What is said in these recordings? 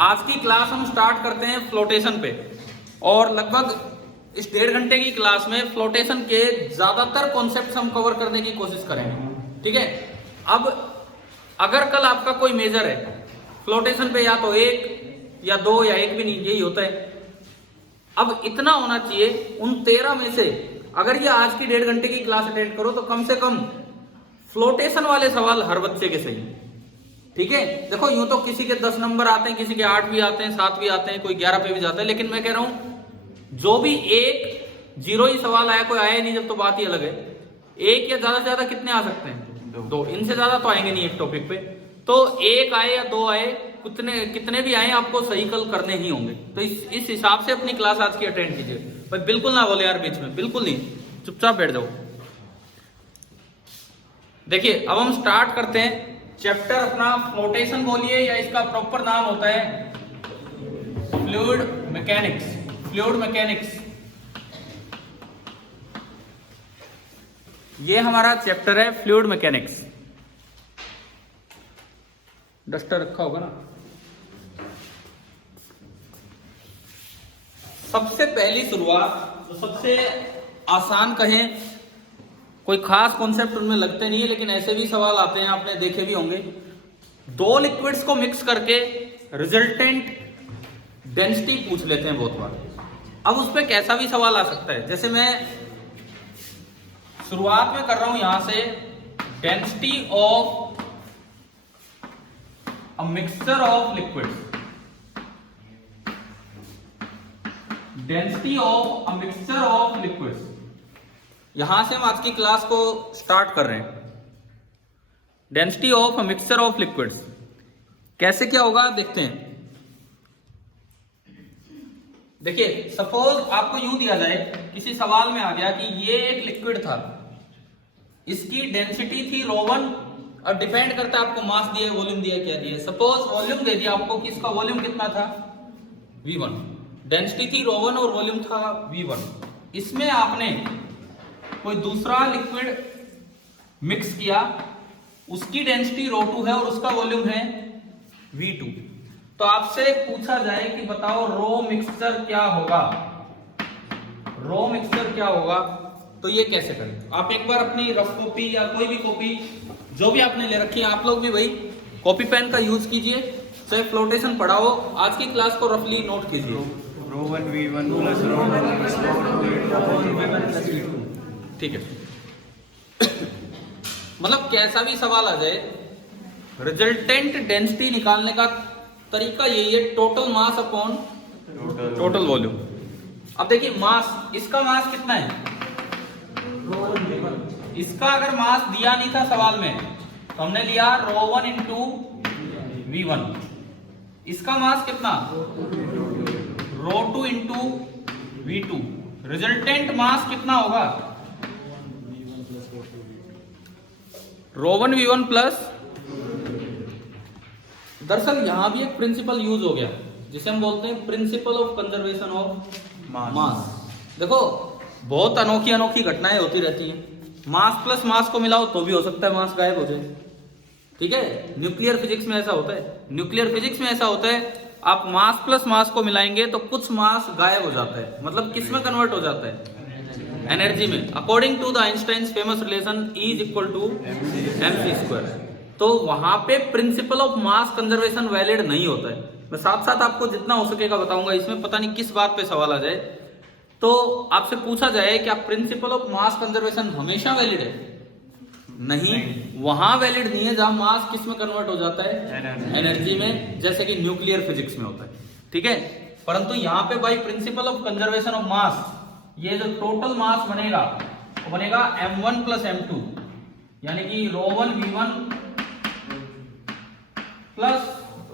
आज की क्लास हम स्टार्ट करते हैं फ्लोटेशन पे, और लगभग इस 1.5 घंटे की क्लास में फ्लोटेशन के ज्यादातर कॉन्सेप्ट्स हम कवर करने की कोशिश करेंगे। ठीक है, अब अगर कल आपका कोई मेजर है फ्लोटेशन पे, या तो 1 या 2 या 1 भी नहीं, यही होता है। अब इतना होना चाहिए उन 13 में से, अगर ये आज की 1.5 घंटे की क्लास अटेंड करो तो कम से कम फ्लोटेशन वाले सवाल हर बच्चे के सही। ठीक है, देखो यूं तो किसी के 10 नंबर आते हैं, किसी के 8 भी आते हैं, 7 भी आते हैं, कोई 11 पे भी जाता है, लेकिन मैं कह रहा हूं जो भी 1 0 ही सवाल आया, कोई आया नहीं जब, तो बात ही अलग है। 1 या ज्यादा से ज्यादा कितने आ सकते हैं? 2। इनसे ज्यादा तो आएंगे नहीं एक टॉपिक पे। तो 1 आए या 2 आए, कितने भी आए, आपको सही कल करने ही होंगे। तो इस हिसाब से अपनी क्लास आज की अटेंड कीजिए। पर बिल्कुल ना बोले यार बीच में, बिल्कुल नहीं, चुपचाप बैठ जाओ। देखिए अब हम स्टार्ट करते हैं चैप्टर अपना। फ्लोटेशन बोलिए या इसका प्रॉपर नाम होता है फ्लूइड मैकेनिक्स। फ्लूइड मैकेनिक्स ये हमारा चैप्टर है, फ्लूइड मैकेनिक्स। डस्टर रखा होगा ना। सबसे पहली शुरुआत, तो सबसे आसान कहें, कोई खास कॉन्सेप्ट उनमें लगते नहीं है, लेकिन ऐसे भी सवाल आते हैं, आपने देखे भी होंगे। 2 लिक्विड्स को मिक्स करके रिजल्टेंट डेंसिटी पूछ लेते हैं बहुत बार। अब उस पर कैसा भी सवाल आ सकता है, जैसे मैं शुरुआत में कर रहा हूं यहां से, density of a mixture of liquids. Density of a mixture of liquids, यहां से हम आज की क्लास को स्टार्ट कर रहे हैं। Density of a mixture of liquids कैसे क्या होगा देखते हैं। देखिए सपोज आपको यूं दिया जाए, किसी सवाल में आ गया कि ये एक लिक्विड था, इसकी डेंसिटी थी ρ1, और डिपेंड करता है आपको मास दिया, वॉल्यूम दिया, क्या दिया। सपोज वॉल्यूम दे दिया आपको कि इसका वॉल्यूम कितना था, V1, डेंसिटी थी ρ1 और वॉल्यूम था V1। इसमें आपने कोई दूसरा लिक्विड मिक्स किया, उसकी डेंसिटी ρ2 है और उसका वॉल्यूम है V2। तो आपसे पूछा जाए कि बताओ रो मिक्सचर क्या होगा, रो मिक्सचर क्या होगा, तो ये कैसे करें। आप एक बार अपनी रफ कॉपी या कोई भी कॉपी जो भी आपने ले रखी है, आप लोग भी भाई कॉपी पेन का यूज कीजिए, चाहे फ्लोटेशन पढ़ा हो, आज की क्लास को रफली नोट कीजिए। ρ1 V1 प्लस ρ2। ठीक है मतलब कैसा भी सवाल आ जाए, रिजल्टेंट डेंसिटी निकालने का तरीका यही है, total mass upon total volume. अब देखिए मास, इसका मास कितना है, इसका अगर मास दिया नहीं था सवाल में तो हमने लिया ρ1 इंटू V1। इसका मास कितना, ρ2 इंटू V2। रिजल्टेंट मास कितना होगा, ρ1 V1 प्लस। दरअसल यहां भी एक प्रिंसिपल यूज हो गया जिसे हम बोलते हैं principle of conservation of mass. देखो बहुत अनोखी अनोखी घटनाएं होती रहती हैं। मास प्लस मास को मिलाओ तो भी हो सकता है मास गायब हो जाए। ठीक है, न्यूक्लियर फिजिक्स में ऐसा होता है। न्यूक्लियर फिजिक्स में ऐसा होता है, आप मास प्लस मास को मिलाएंगे तो कुछ मास गायब हो जाता है। मतलब किस में कन्वर्ट हो जाता है, एनर्जी में। According to the Einstein's famous relation E is equal to mc²। तो वहां पे principle of mass conservation valid नहीं होता है। मैं साथ साथ आपको जितना हो सकेगा बताऊंगा। इसमें पता नहीं किस बात पे सवाल आ जाए, तो आपसे पूछा जाए क्या प्रिंसिपल ऑफ मास कंजर्वेशन हमेशा वैलिड है? नहीं, वहां वैलिड नहीं है जहां मास किस में कन्वर्ट हो जाता है, एनर्जी में, जैसे कि न्यूक्लियर फिजिक्स में होता है। ठीक है, परंतु यहां पे भाई principle of conservation of mass, ये जो टोटल मास बनेगा वो बनेगा m1 प्लस m2, यानी कि ρ1 V1 प्लस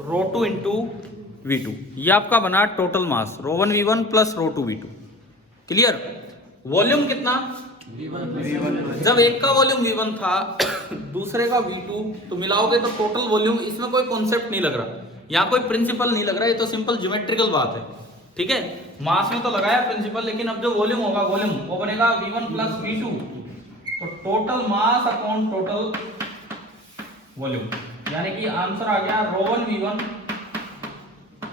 ρ2 इंटू V2। ये आपका बना total mass, ρ1 V1 plus ρ2 V2। Clear. Volume कितना, जब एक का वॉल्यूम V1 था दूसरे का V2, तो मिलाओगे तो टोटल वॉल्यूम। इसमें कोई कॉन्सेप्ट नहीं लग रहा, यहाँ कोई प्रिंसिपल नहीं लग रहा, ये तो सिंपल ज्योमेट्रिकल बात है। ठीक है, मास में तो लगाया प्रिंसिपल, लेकिन अब जो वॉल्यूम होगा, वॉल्यूम वो बनेगा V1 प्लस V2। तो total mass upon total volume, यानी कि आंसर आ गया ρ1 V1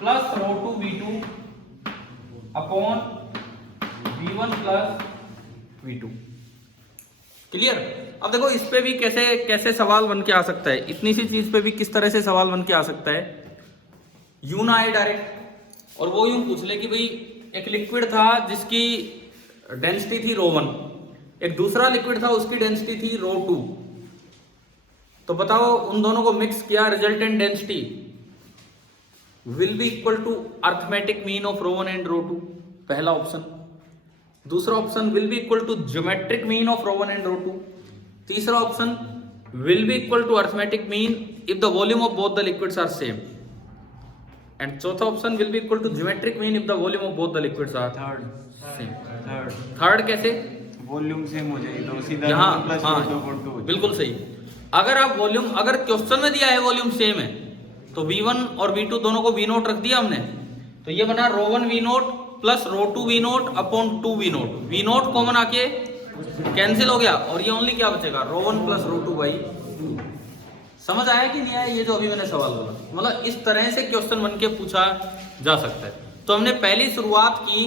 plus rho two V2 upon V1 plus V2। Clear? अब देखो इस पे भी कैसे कैसे सवाल बन के आ सकता है, इतनी सी चीज पे भी किस तरह से सवाल बन के आ सकता है। यूं ना आए डायरेक्ट, और वो यूं पूछ ले कि भाई एक लिक्विड था जिसकी डेंसिटी थी ρ1, एक दूसरा लिक्विड था उसकी डेंसिटी थी ρ2, तो बताओ उन दोनों को मिक्स किया, resultant density will be equal to arithmetic mean of ρ1 and ρ2, पहला ऑप्शन। दूसरा option will be equal to geometric mean of ρ1 and ρ2। तीसरा option will be equal to arithmetic mean if the volume of both the liquids are same, and चौथा option will be equal to geometric mean if the volume of both the liquids are same. Third कैसे? Volume same हो जाएगी तो सीधा यहाँ plus हाँ रो to बिल्कुल सही। अगर आप वॉल्यूम, अगर क्वेश्चन में दिया है वॉल्यूम सेम है तो V1 और V2 दोनों को V0 रख दिया हमने, तो ये बना ρ1 V0 plus ρ2 V0 upon 2 V0। V0 common आके कैंसिल हो गया और ये ओनली क्या बचेगा, ρ1 प्लस ρ2 बाई 2। समझ आया कि नहीं आया ये जो अभी मैंने सवाल बोला? मतलब इस तरह से क्वेश्चन बन के पूछा जा सकता है। तो हमने पहली शुरुआत की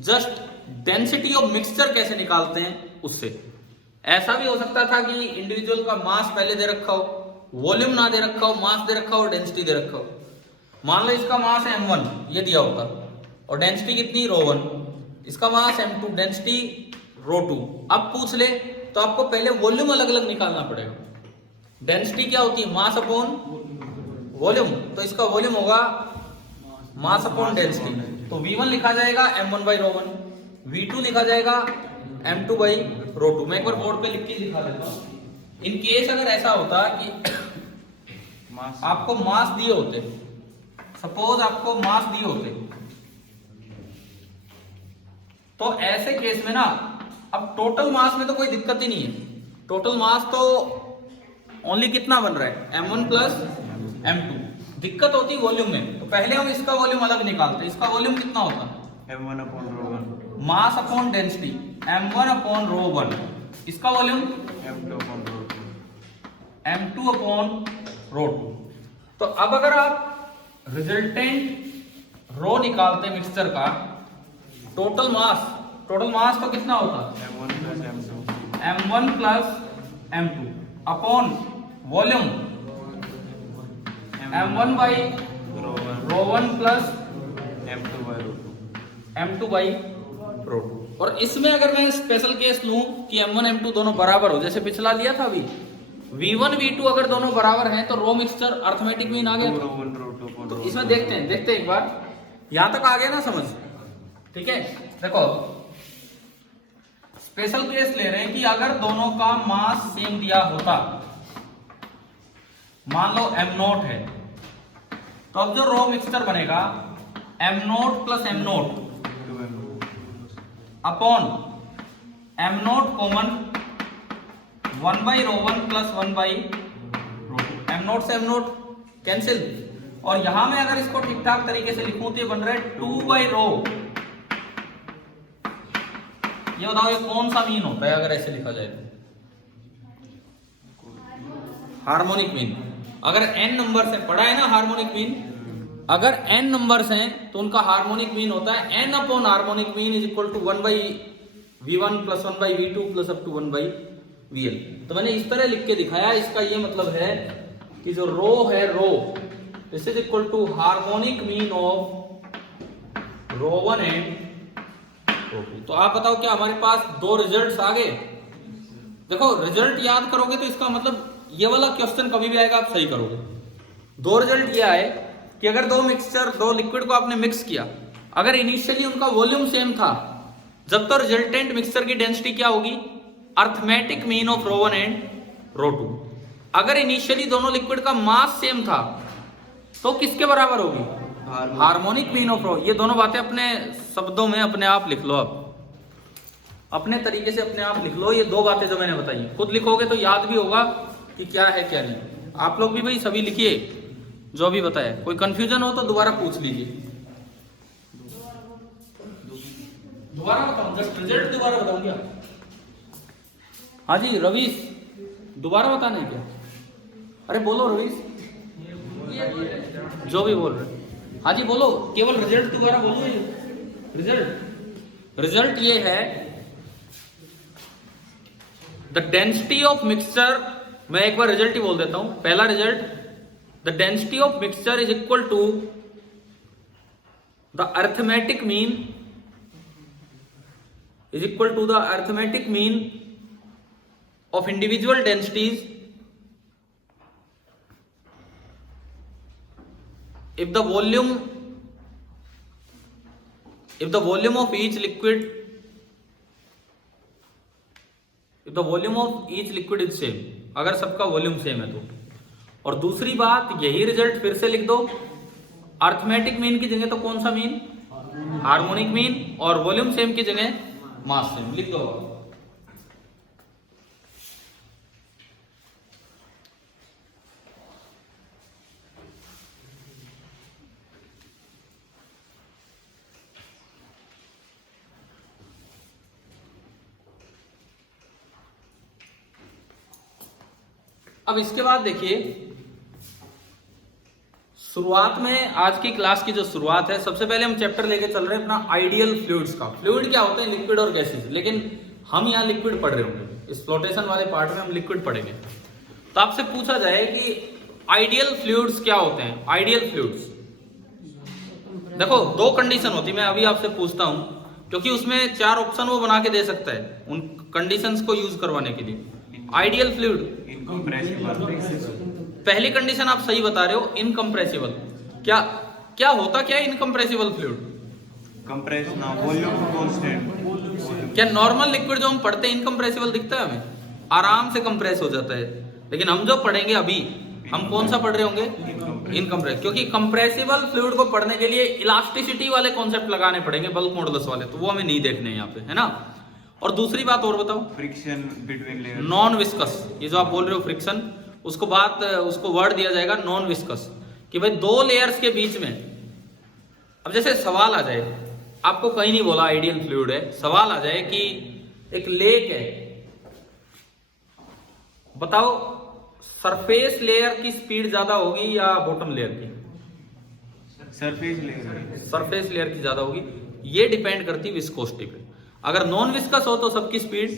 जस्ट डेंसिटी ऑफ मिक्सचर कैसे निकालते हैं उससे। ऐसा भी हो सकता था कि इंडिविजुअल का मास पहले दे रखा हो, वॉल्यूम ना दे रखा हो, मास दे रखा हो, डेंसिटी दे रखा हो। मान लो इसका मास है m1, ये दिया होता, और डेंसिटी कितनी ρ1, इसका मास m2, डेंसिटी ρ2। अब पूछ ले तो आपको पहले वॉल्यूम अलग अलग निकालना पड़ेगा। डेंसिटी क्या होती है, मास अपॉन वॉल्यूम, तो इसका वॉल्यूम होगा मास अपॉन डेंसिटी, तो V1 लिखा जाएगा m1 बाई ρ1, V2 लिखा जाएगा m2 बाई ρ2। मैं एक बार बोर्ड पे लिख के दिखा देता हूँ। इन केस अगर ऐसा होता कि आपको मास दिए होते, सपोज आपको मास दिए होते, तो ऐसे केस में ना, अब टोटल मास में तो कोई दिक्कत ही नहीं है, टोटल मास तो ओनली कितना बन रहा है m1 प्लस m2। दिक्कत होती वॉल्यूम में, तो पहले हम इसका वॉल्यूम अलग निकालते। इसका वॉल्यूम कितना होता, m1 upon ρ1, mass upon density m1 upon ρ1, इसका volume m2 upon ρ2, m2 upon ρ2। तो अब अगर आप रिजल्टेंट रो निकालते मिक्सचर का, टोटल मास तो कितना होता, m1 plus m2, m1 plus m2 upon volume m1 by ρ1 plus m2 by ρ2, m2 by ρ2। और इसमें अगर मैं स्पेशल केस लूं कि m1 m2 दोनों बराबर हो, जैसे पिछला लिया था अभी, V1 V2 अगर दोनों बराबर हैं तो रो मिक्सचर अर्थमेटिक मीन आ गया। ρ1 ρ2 तो इसमें देखते हैं एक बार, यहां तक आ गया ना समझ? ठीक है, देखो स्पेशल केस ले रहे हैं कि अगर दोनों का मास सेम दिया होता, मान लो m0 है, तो अब जो रो मिक्सचर बनेगा m0 plus m0 upon m0 common 1 by ρ1 plus 1 by ρ2, m0 से m0 कैंसिल, और यहां में अगर इसको ठीक ठाक तरीके से लिखूं तो ये बन रहा है 2 बाई रो। ये बताओ ये कौन सा मीन होता है अगर ऐसे लिखा जाए तो? Harmonic mean. अगर n नंबर से पढ़ा है ना हार्मोनिक मीन, अगर n नंबर्स हैं तो उनका हार्मोनिक मीन होता है n upon harmonic mean is equal to 1 by v1 plus 1 by v2 plus up to 1 by vl। तो मैंने इस तरह लिख के दिखाया। इसका ये मतलब है कि जो रो है, rho this is equal to harmonic mean of ρ1 and ρ2। तो आप बताओ क्या हमारे पास दो रिजल्ट्स आ गए? देखो रिजल्ट याद करोगे तो इसका मतलब ये वाला क्वेश्चन कभी भी आएगा आप सही करोगे। दो रिजल्ट ये आए कि अगर दो मिक्सचर, दो लिक्विड को आपने मिक्स किया, अगर इनिशियली उनका वॉल्यूम सेम था, जब तो रिजल्टेंट मिक्सचर की डेंसिटी क्या होगी, अर्थमेटिक मीन ऑफ ρ1 एंड ρ2। अगर इनिशियली दोनों लिक्विड का मास सेम था तो किसके बराबर होगी, हार्मोनिक मीन ऑफ रो। ये दोनों बातें अपने शब्दों में अपने आप लिख लो, आप अपने तरीके से अपने आप लिख लो। ये दो बातें जो मैंने बताई, खुद लिखोगे तो याद भी होगा कि क्या है क्या नहीं। आप लोग भी भाई सभी लिखिए जो भी बताया। कोई कंफ्यूजन हो तो दोबारा पूछ लीजिए। दोबारा बताऊं, जस्ट रिजल्ट दोबारा बताऊं क्या? हाँ जी रवीश, दोबारा बताना है क्या? अरे बोलो रवीश, जो भी बोल रहे। हाँ जी बोलो, केवल रिजल्ट दोबारा बोलो। रिजल्ट ये है, द डेंसिटी ऑफ मिक्सचर, मैं एक बार रिजल्ट ही बोल देता हूं। पहला result, the density of mixture is equal to the arithmetic mean, is equal to the arithmetic mean of individual densities if the volume of each liquid is same, अगर सबका volume same है तो। और दूसरी बात, यही रिजल्ट फिर से लिख दो, अर्थमेटिक मीन की जगह तो कौन सा मीन, हार्मोनिक मीन, और वॉल्यूम सेम की जगह मास सेम लिख दो। अब इसके बाद देखिए, शुरुआत में आज की क्लास की जो शुरुआत है, सबसे पहले हम चैप्टर लेके चल रहे हैं अपना आइडियल फ्लूइड्स का। फ्लूइड क्या होते हैं, लिक्विड और गैसेस, लेकिन हम यहाँ लिक्विड पढ़ रहे होंगे। इस फ्लोटेशन वाले पार्ट में हम लिक्विड पढ़ेंगे। तो आपसे पूछा जाए कि आइडियल फ्लूइड्स क्या होते हैं। आइडियल फ्लूइड्स, देखो दो कंडीशन होती है, मैं अभी आपसे पूछता हूं, क्योंकि उसमें 4 ऑप्शन वो बना के दे सकता है उन कंडीशंस को यूज करवाने के लिए। आइडियल फ्लूइड, पहली कंडीशन आप सही बता रहे हो, इनकम्प्रेसिबल। क्या होता क्या है इनकम्प्रेसिबल फ्लूइड? कंप्रेस ना, वॉल्यूम कांस्टेंट। क्या नॉर्मल लिक्विड जो हम पढ़ते हैं इनकम्प्रेसिबल दिखता है हमें? आराम से कंप्रेस हो जाता है। लेकिन हम जो पढ़ेंगे अभी, हम कौन सा पढ़ रहे होंगे, इनकम्प्रेस। क्योंकि कंप्रेसिबल फ्लूइड को पढ़ने के लिए इलास्टिसिटी वाले कॉन्सेप्ट लगाने पड़ेंगे, बल्क मॉडुलस वाले, तो वो हमें नहीं देखने हैं यहाँ पे, है ना। और दूसरी बात और बताओ, friction between layer, non viscous. ये जो आप बोल रहे हो फ्रिक्शन, उसको वर्ड दिया जाएगा नॉन विस्कस, कि भाई 2 लेयर्स के बीच में। अब जैसे सवाल आ जाए, आपको कहीं नहीं बोला आइडियल फ्लूइड है, सवाल आ जाए कि एक लेक है, बताओ सरफेस लेयर की स्पीड ज्यादा होगी या बॉटम लेयर की? सरफेस लेयर की ज्यादा होगी। ये डिपेंड करती है विस्कोसिटी पे। अगर नॉन विस्कस हो तो सबकी स्पीड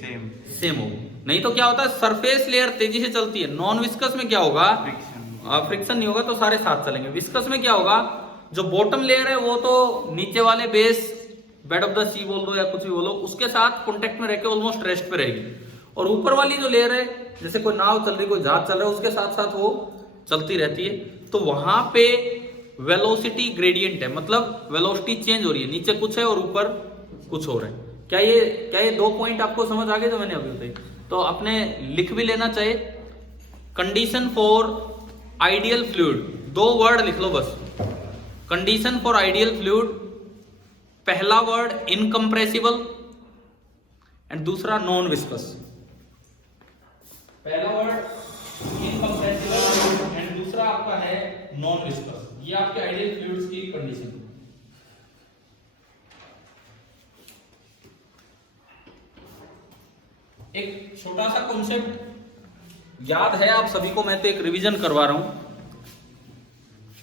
सेम होगी। नहीं तो क्या होता है, सरफेस लेयर तेजी से चलती है, नॉन विस्कस में क्या होगा, फ्रिक्शन नहीं होगा, तो सारे साथ चलेंगे। विस्कस में क्या होगा, जो बॉटम लेयर है वो तो नीचे वाले बेस, बेड ऑफ द सी बोल दो या कुछ भी बोलो, उसके साथ कॉन्टेक्ट में रहकर ऑलमोस्ट रेस्ट पे रहेगी। और ऊपर वाली जो लेयर है, जैसे कोई नाव चल रही, कोई जहाज चल रहा है, उसके साथ साथ वो चलती रहती है। तो वहां पे वेलोसिटी ग्रेडियंट है, मतलब वेलोसिटी चेंज हो रही है, नीचे कुछ है और ऊपर कुछ हो रहा है। क्या ये 2 पॉइंट आपको समझ आ गए जो मैंने अभी बताई? तो अपने लिख भी लेना चाहिए। Condition for ideal fluid, 2 word लिख लो बस। कंडीशन फॉर आइडियल फ्लूइड, पहला वर्ड इनकम्प्रेसिबल एंड दूसरा नॉन विस्कस। पहला वर्ड इनकम्प्रेसिबल एंड दूसरा आपका है नॉन विस्कस। ये आपके आइडियल फ्लूइड्स की कंडीशन है। एक छोटा सा कॉन्सेप्ट याद है आप सभी को, मैं तो एक रिवीजन करवा रहा हूं।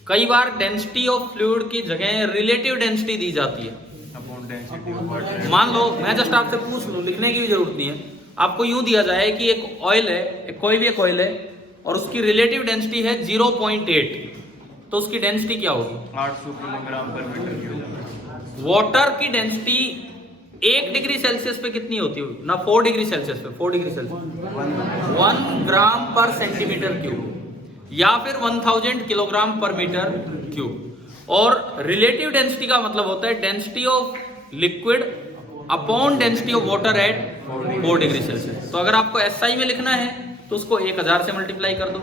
कई बार डेंसिटी ऑफ फ्लूइड की जगह रिलेटिव डेंसिटी दी जाती है। मान लो मैं जस्ट आपसे पूछ लूं, लिखने की भी जरूरत नहीं है, आपको यूं दिया जाए कि एक ऑयल है, कोई भी एक ऑयल है, और उसकी रिलेटिव डेंसिटी है 0.8, तो उसकी डेंसिटी क्या होगी? 800 किलोग्राम पर मीटर क्यूब। वाटर की डेंसिटी 1 डिग्री सेल्सियस पे कितनी होती है ना, 4 डिग्री सेल्सियस पे, 4 डिग्री सेल्सियस 1 ग्राम पर सेंटीमीटर क्यूब, या फिर 1000 किलोग्राम पर मीटर क्यूब। और रिलेटिव डेंसिटी का मतलब होता है density of liquid upon density of water at 4 degree Celsius. तो अगर आपको एसआई में लिखना है तो उसको 1000 से मल्टीप्लाई कर दो,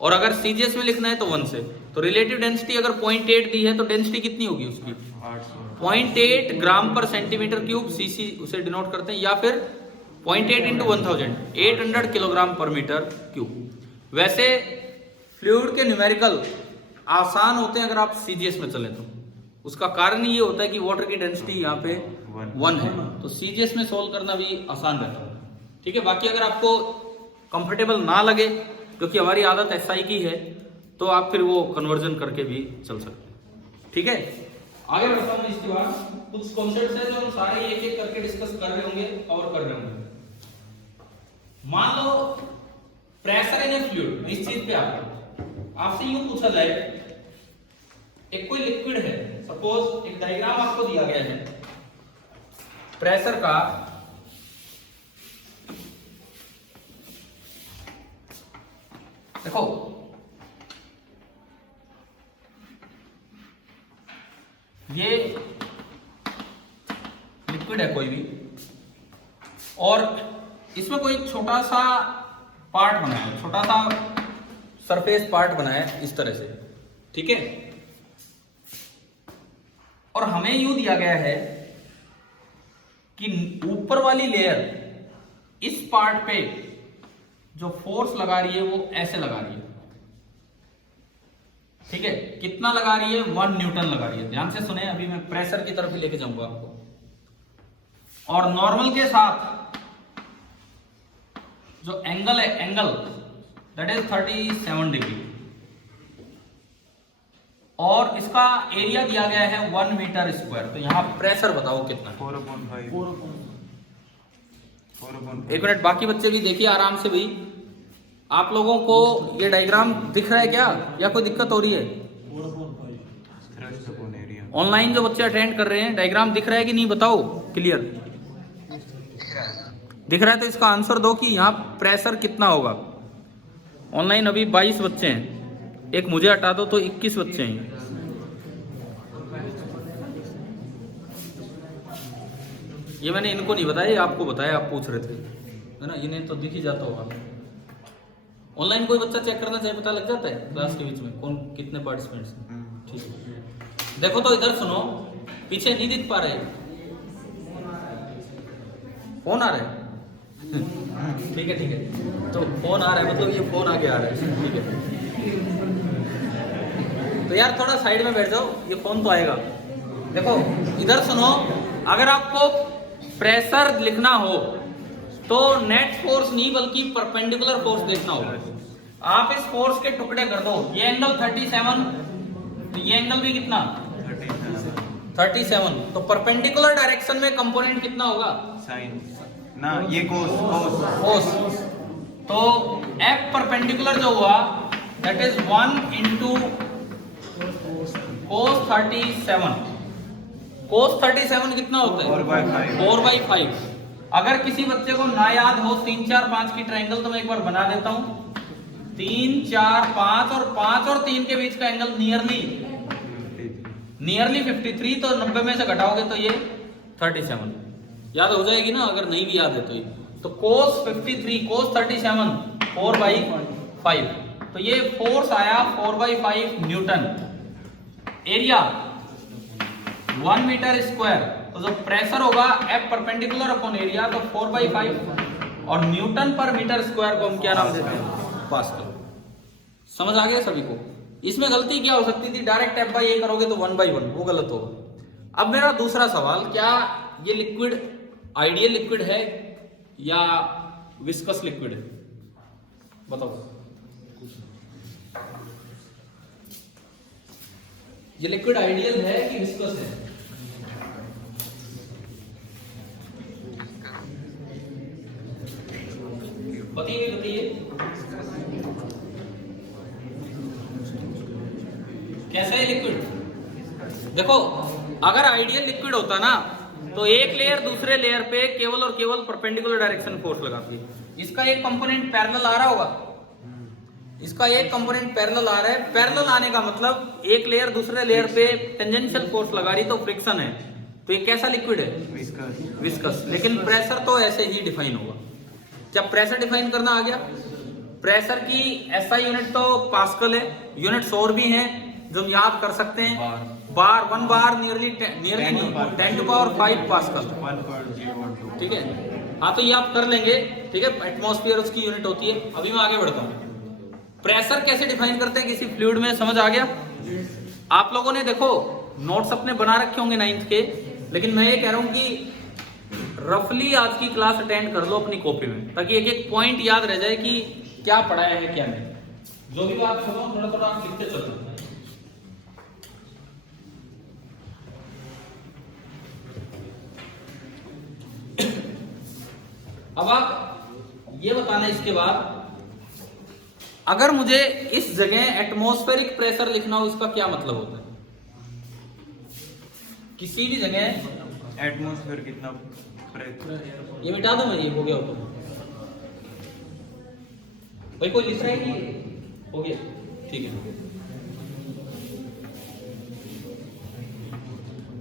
और अगर सीजीएस में लिखना है तो 1 से। तो रिलेटिव डेंसिटी अगर 0.8 दी है तो डेंसिटी कितनी होगी उसकी? 0.8 ग्राम पर सेंटीमीटर क्यूब, सीसी उसे डिनोट करते हैं, या फिर 0.8 इंटू 1000, 800 किलोग्राम पर मीटर क्यूब। वैसे फ्लूइड के न्यूमेरिकल आसान होते हैं अगर आप सीजीएस में चलें तो। उसका कारण ये होता है कि वाटर की डेंसिटी यहाँ पे 1 है, तो सीजीएस में सोल्व करना भी आसान रहता है। ठीक है, बाकी अगर आपको कंफर्टेबल ना लगे, क्योंकि हमारी आदत एसआई की है, तो आप फिर वो कन्वर्जन करके भी चल सकते हैं। ठीक है, आगे बढ़ता हूँ। इसके बाद कुछ कॉन्सेप्ट्स है जो हम सारे एक एक करके डिस्कस कर रहे होंगे, कवर कर रहे होंगे। मान low pressure in A fluid, इस चीज पे आपसे यूं पूछा जाए, एक कोई लिक्विड है, सपोज एक डायग्राम आपको दिया गया है प्रेशर का, देखो ये लिक्विड है कोई भी, और इसमें कोई छोटा सा पार्ट बना है, छोटा सा सरफेस पार्ट बना है इस तरह से, ठीक है। और हमें यूं दिया गया है कि ऊपर वाली लेयर इस पार्ट पे जो फोर्स लगा रही है वो ऐसे लगा रही है, ठीक है। कितना लगा रही है? 1 न्यूटन लगा रही है। ध्यान से सुने, अभी मैं प्रेशर की तरफ ही लेके जाऊंगा आपको। और नॉर्मल के साथ जो एंगल है, एंगल दैट इज 37 डिग्री, और इसका एरिया दिया गया है 1 मीटर स्क्वायर। तो यहां प्रेशर बताओ कितना? 4/5। एक मिनट, बाकी बच्चे भी देखिए आराम से भाई। आप लोगों को ये डायग्राम दिख रहा है क्या, या कोई दिक्कत हो रही है? ऑनलाइन जो बच्चे अटेंड कर रहे हैं, डायग्राम दिख रहा है कि नहीं बताओ? क्लियर दिख रहा है तो इसका आंसर दो कि यहाँ प्रेशर कितना होगा। ऑनलाइन अभी 22 बच्चे हैं, एक मुझे हटा दो तो 21 बच्चे हैं। ये मैंने इनको नहीं बताया, ये आपको बताया, आप पूछ रहे थे, है ना। इन्हें तो दिख ही जाता होगा। ऑनलाइन कोई बच्चा चेक करना चाहे, पता लग जाता है क्लास के बीच में कौन कितने पार्टिसिपेंट्स हैं। ठीक है, देखो तो इधर सुनो, पीछे नहीं दिख पा रहे, फोन आ रहा है। ठीक है ठीक है, तो फोन आ रहा है मतलब ये फोन आगे आ रहा है, ठीक है। तो यार थोड़ा साइड में बैठ जाओ, ये फोन तो आएगा। देखो इधर सुनो, अगर आपको प्रेशर लिखना हो तो नेट फोर्स नहीं बल्कि परपेंडिकुलर फोर्स देखना होगा। आप इस फोर्स के टुकड़े कर दो, ये एंगल 37, तो ये एंगल भी कितना? 37। तो परपेंडिकुलर डायरेक्शन में कंपोनेंट कितना होगा? साइन ना, ये कोस। तो F परपेंडिकुलर जो हुआ that is 1 into cos 37। cos 37 कितना होता है? 4/5। अगर किसी बच्चे को ना याद हो 3, 4, 5 की ट्रायंगल, तो मैं एक बार बना देता हूं। 3, 4, 5 और 5 और 3 के बीच का एंगल नियरली 53। तो 90 में से घटाओगे तो ये 37 याद हो जाएगी ना, अगर नहीं भी याद है तो ये। तो cos 53, cos 37 4/5। तो ये फोर्स आया 4/5 न्यूटन। Area 1 metre square. तो जो प्रेशर होगा F परपेंडिकुलर अपॉन एरिया, तो 4/5, और न्यूटन पर मीटर स्क्वायर को हम क्या नाम देते हैं? पास्कल। समझ आ गया सभी को? इसमें गलती क्या हो सकती थी? डायरेक्ट F/A करोगे तो 1/1, वो गलत होगा। अब मेरा दूसरा सवाल, क्या ये लिक्विड आइडियल लिक्विड है या विस्कस लिक्विड है? बताओ। ये लिक्विड आइडियल है कि विस्कस है? बताइए। कैसा है लिक्विड? देखो अगर आइडियल लिक्विड होता ना, तो एक लेयर दूसरे लेयर पे केवल और केवल परपेंडिकुलर डायरेक्शन फोर्स लगाती है। इसका एक कंपोनेंट पैरेलल आ रहा होगा, इसका एक कंपोनेंट पैरेलल आ रहा है। पैरेलल आने का मतलब एक लेयर दूसरे लेयर पे टेंजेंशियल फोर्स लगा रही, तो फ्रिक्शन है। तो ये कैसा लिक्विड है? विस्कस। लेकिन प्रेशर तो ऐसे ही डिफाइन होगा। जब प्रेशर डिफाइन करना आ गया, प्रेशर की SI यूनिट तो पास्कल है, यूनिट्स और भी हैं जो हम याद कर सकते हैं। बार 1 बार नियरली 10⁵ पास्कल, ठीक है। हाँ, तो ये आप कर लेंगे, ठीक है। एटमॉस्फेयर उसकी यूनिट होती है। अभी मैं आगे बढ़ता हूँ। प्रेशर कैसे डिफाइन करते हैं किसी फ्लूइड में, समझ आ गया? आप लोगों ने देखो नोट्स अपने बना रखे होंगे 9th के, लेकिन मैं ये कह रहा हूँ कि रफली आज की क्लास अटेंड कर लो अपनी कॉपी में, ताकि एक एक पॉइंट याद रह जाए कि क्या पढ़ाया है क्या नहीं। जो भी बात सुनो थोड़ा थोड़ा आप लिखते चलो। अब आप ये बताना इसके बाद, अगर मुझे इस जगह एटमॉस्फेरिक प्रेशर लिखना हो, इसका क्या मतलब होता है? किसी भी जगह एटमॉस्फेयर कितना प्रेशर, ये मिटा दो मैं, ये हो गया हो तो भाई, कोई लिख रहा है कि हो गया? ठीक है,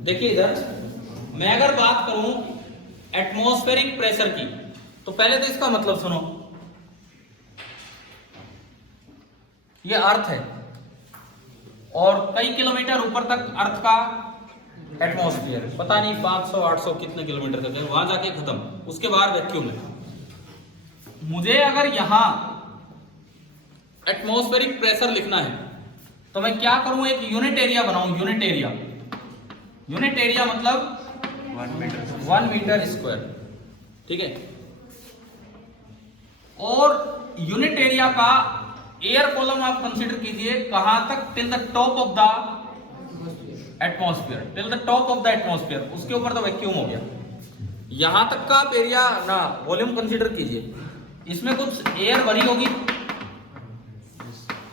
देखिए इधर मैं अगर बात करूं एटमॉस्फेरिक प्रेशर की, तो पहले तो इसका मतलब सुनो। ये अर्थ है और कई किलोमीटर ऊपर तक अर्थ का एटमॉस्फेयर, पता नहीं 500 800 कितने किलोमीटर तक है, वहां जाके खत्म, उसके बाहर वैक्यूम है। मुझे अगर यहां एटमॉस्फेरिक प्रेशर लिखना है तो मैं क्या करूं, एक यूनिट एरिया बनाऊं। यूनिट एरिया, यूनिट एरिया मतलब 1 मीटर स्क्वायर, ठीक है। और यूनिट एरिया का एयर कॉलम आप कंसीडर कीजिए, कहां तक? Till the top of the atmosphere, till the top of the atmosphere, उसके ऊपर तो वैक्यूम हो गया। यहां तक का आप एरिया ना वॉल्यूम कंसीडर कीजिए, इसमें कुछ एयर भरी होगी,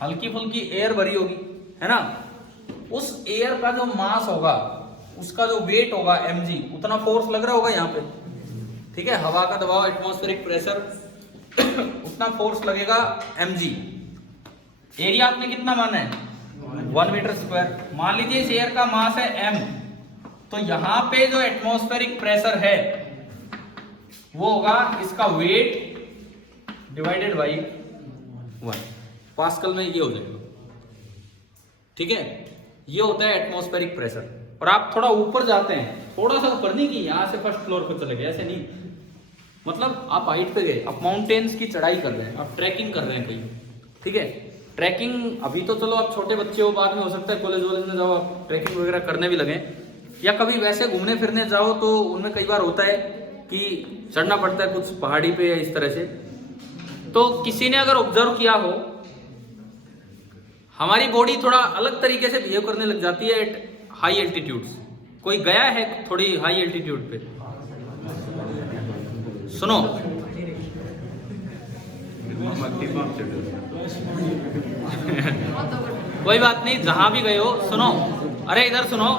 हल्की फुल्की एयर भरी होगी, है ना। उस एयर का जो मास होगा, उसका जो वेट होगा mg, उतना फोर्स लग रहा होगा यहाँ पे, ठीक है। हवा का दबाव, एटमॉस्फेरिक प्रेशर उतना फोर्स लगेगा mg। एरिया आपने कितना माना है? 1 मीटर स्क्वायर। मान लीजिए इस एयर का मास है m, तो यहां पे जो एटमॉस्फेरिक प्रेशर है वो होगा इसका वेट डिवाइडेड बाई 1 पास्कल में, ये हो जाएगा, ठीक है। ये होता है एटमॉस्फेरिक प्रेशर। और आप थोड़ा ऊपर जाते हैं, थोड़ा सा ऊपर नहीं कि यहां से फर्स्ट फ्लोर पर चले गए, ऐसे नहीं, मतलब आप हाइट पे गए, आप माउंटेन्स की चढ़ाई कर रहे हैं, आप ट्रैकिंग कर रहे हैं कहीं, ठीक है। ट्रैकिंग अभी तो चलो आप छोटे बच्चे हो, बाद में हो सकता है कॉलेज वॉलेज में जाओ आप ट्रैकिंग वगैरह करने भी लगे, या कभी वैसे घूमने फिरने जाओ तो उनमें कई बार होता है कि चढ़ना पड़ता है कुछ पहाड़ी पे या इस तरह से। तो किसी ने अगर ऑब्जर्व किया हो, हमारी बॉडी थोड़ा अलग तरीके से बिहेव करने लग जाती है एट हाई एल्टीट्यूड्स। कोई गया है थोड़ी हाई एल्टीट्यूड पे? सुनो, कोई बात नहीं, जहां भी गए हो सुनो, अरे इधर सुनो।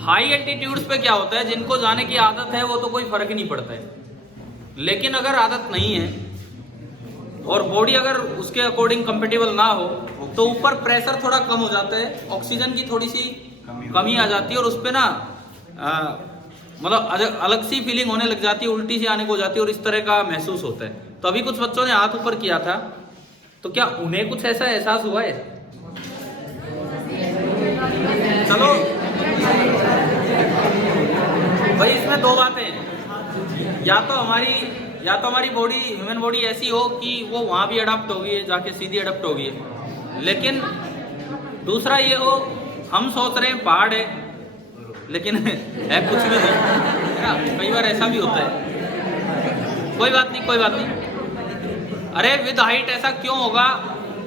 हाई एल्टीट्यूड्स पे क्या होता है, जिनको जाने की आदत है वो तो कोई फर्क ही नहीं पड़ता है, लेकिन अगर आदत नहीं है और बॉडी अगर उसके अकॉर्डिंग कंपेटेबल ना हो तो ऊपर प्रेशर थोड़ा कम हो जाता है, ऑक्सीजन की थोड़ी सी कमी आ जाती है और उस पे ना मतलब अलग सी फीलिंग होने लग जाती है, उल्टी सी आने को हो जाती है और इस तरह का महसूस होता है। तो अभी कुछ बच्चों ने हाथ ऊपर किया था, तो क्या उन्हें कुछ ऐसा एहसास हुआ है? चलो भाई, इसमें दो बातें हैं, या तो हमारी बॉडी, ह्यूमन बॉडी ऐसी हो कि वो वहां भी अडॉप्ट होगी है, जाके सीधी अडॉप्ट होगी है, लेकिन दूसरा ये हो हम सोच रहे हैं पहाड़ है लेकिन है कुछ भी नहीं, है ना। कई बार ऐसा भी होता है। कोई बात नहीं, कोई बात नहीं। अरे विद हाइट ऐसा क्यों होगा,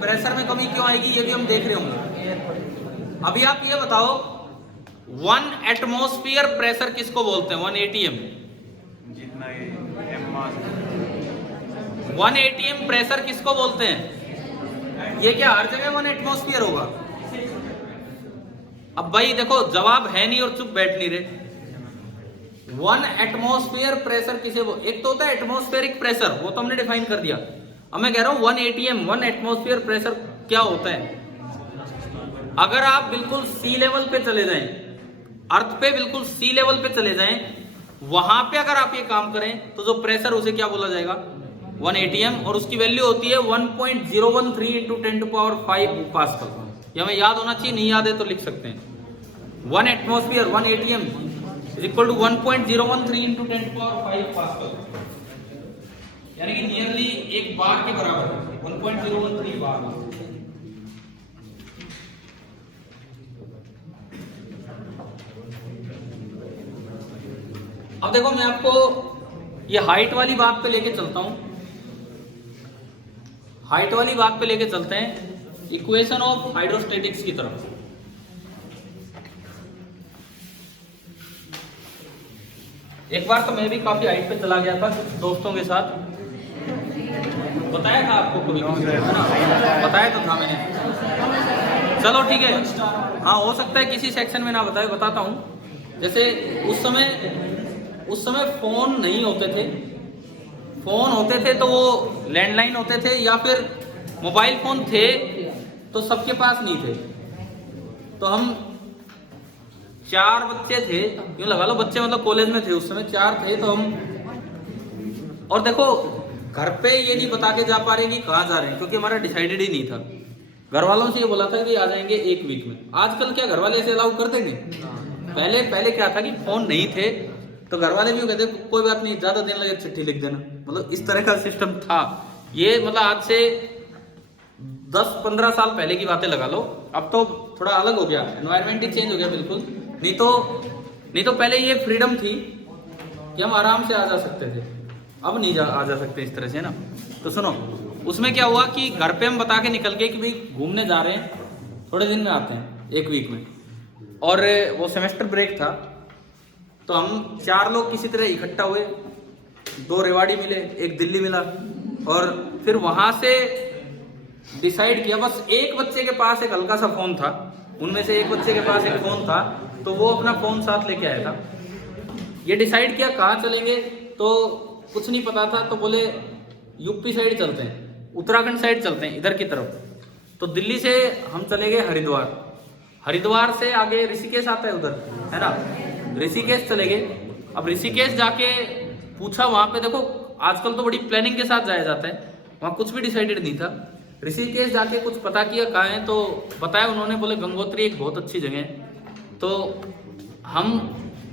प्रेशर में कमी क्यों आएगी, ये भी हम देख रहे होंगे। अभी आप ये बताओ, 1 एटमॉस्फेयर प्रेशर किसको बोलते हैं? 1 ATM, जितना एम मास, 1 ATM प्रेशर किसको बोलते हैं? ये क्या हर जगह 1 एटमॉस्फेयर होगा? अब भाई देखो, जवाब है नहीं और चुप बैठ नहीं रहे। 1 एटमॉस्फेयर प्रेशर किसे एक तो होता है एटमॉस्फेरिक प्रेशर, वो तो हमने डिफाइन कर दिया। अब मैं कह रहा हूं 1 ATM, 1 एटमॉस्फेयर प्रेशर क्या होता है? अगर आप बिल्कुल सी लेवल पे चले जाएं, अर्थ पे बिल्कुल सी लेवल पे चले जाएं, वहां पे अगर आप ये काम करें तो जो प्रेशर उसे क्या बोला जाएगा? 1 ATM, और उसकी वैल्यू होती है 1.013 × 10⁵ पास्कल। ये हमें याद होना चाहिए, नहीं याद है तो लिख सकते हैं। 1 atmosphere 1 ATM is equal to 1.013 × 10⁵ pascal, यानी कि नियरली 1 बार के बराबर, 1.013 बार। अब देखो, मैं आपको ये हाइट वाली बात पे लेके चलता हूं, हाइट वाली बात पे लेके चलते हैं इक्वेशन ऑफ हाइड्रोस्टेटिक्स की तरफ। एक बार तो मैं भी काफी हाइट पे चला गया था कुछ दोस्तों के साथ, बताया था आपको कभी, है ना? बताया तो था मैंने। चलो ठीक है, हाँ हो सकता है किसी सेक्शन में ना बताए, बताता हूँ। जैसे उस समय फोन नहीं होते थे, फोन होते थे तो वो लैंडलाइन होते थे, या फिर मोबाइल फोन थे तो सबके पास नहीं थे। तो हम 4 बच्चे थे, यूँ लगा लो बच्चे मतलब कॉलेज में थे उस समय, 4 थे। तो हम, और देखो घर पे ये नहीं बता के जा पा रहे कि कहाँ जा रहे हैं, क्योंकि हमारा डिसाइडेड ही नहीं था। घर वालों से ये बोला था कि आ जाएंगे 1 वीक में। आजकल क्या घर वाले ऐसे अलाउ कर देंगे? पहले क्या था कि फोन नहीं थे तो घर वाले भी कहते कोई बात नहीं, ज्यादा दिन लगे चिट्ठी लिख देना, मतलब इस तरह का सिस्टम था। ये मतलब आज से 10-15 साल पहले की बातें लगा लो। अब तो थोड़ा अलग हो गया, एनवायरनमेंट ही चेंज हो गया बिल्कुल। नहीं तो पहले ये फ्रीडम थी कि हम आराम से आ जा सकते थे, अब नहीं आ जा सकते इस तरह से, ना। तो सुनो, उसमें क्या हुआ कि घर पे हम बता के निकल गए कि भाई घूमने जा रहे हैं, थोड़े दिन में आते हैं, 1 वीक में। और वो सेमेस्टर ब्रेक था, तो हम 4 लोग किसी तरह इकट्ठा हुए। 2 रेवाड़ी मिले, 1 दिल्ली मिला, और फिर वहां से डिसाइड किया। बस एक बच्चे के पास एक हल्का सा फोन था, उनमें से एक बच्चे के पास एक फोन था, तो वो अपना फोन साथ लेके आया था। ये डिसाइड किया कहाँ चलेंगे, तो कुछ नहीं पता था, तो बोले यूपी साइड चलते हैं, उत्तराखंड साइड चलते हैं, इधर की तरफ। तो दिल्ली से हम चले गए हरिद्वार, हरिद्वार से आगे ऋषिकेश आता है उधर, है ना। ऋषिकेश चले गए। अब ऋषिकेश जाके पूछा वहां पे, देखो आजकल तो बड़ी प्लानिंग के साथ जाया जाता है, वहां कुछ भी डिसाइडेड नहीं था। ऋषिकेश जाके कुछ पता किया कहाँ है, तो बताया उन्होंने, बोले गंगोत्री एक बहुत अच्छी जगह है। तो हम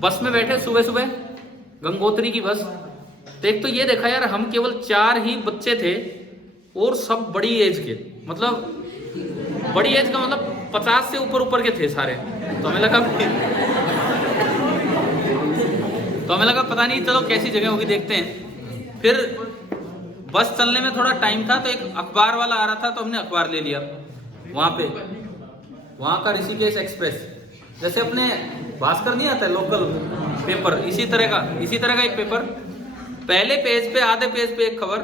बस में बैठे सुबह सुबह, गंगोत्री की बस। तो एक तो ये देखा यार, हम केवल 4 ही बच्चे थे और सब बड़ी एज के, मतलब बड़ी एज का मतलब 50 से ऊपर के थे सारे। तो हमें लगा पता नहीं, चलो कैसी जगह होगी देखते हैं। फिर बस चलने में थोड़ा टाइम था, तो एक अखबार वाला आ रहा था, तो हमने अखबार ले लिया वहां पे, वहां का ऋषिकेश एक्सप्रेस। जैसे अपने भास्कर नहीं आता है लोकल पेपर, इसी तरह का एक पेपर। पहले पेज पे, आधे पेज पे एक खबर,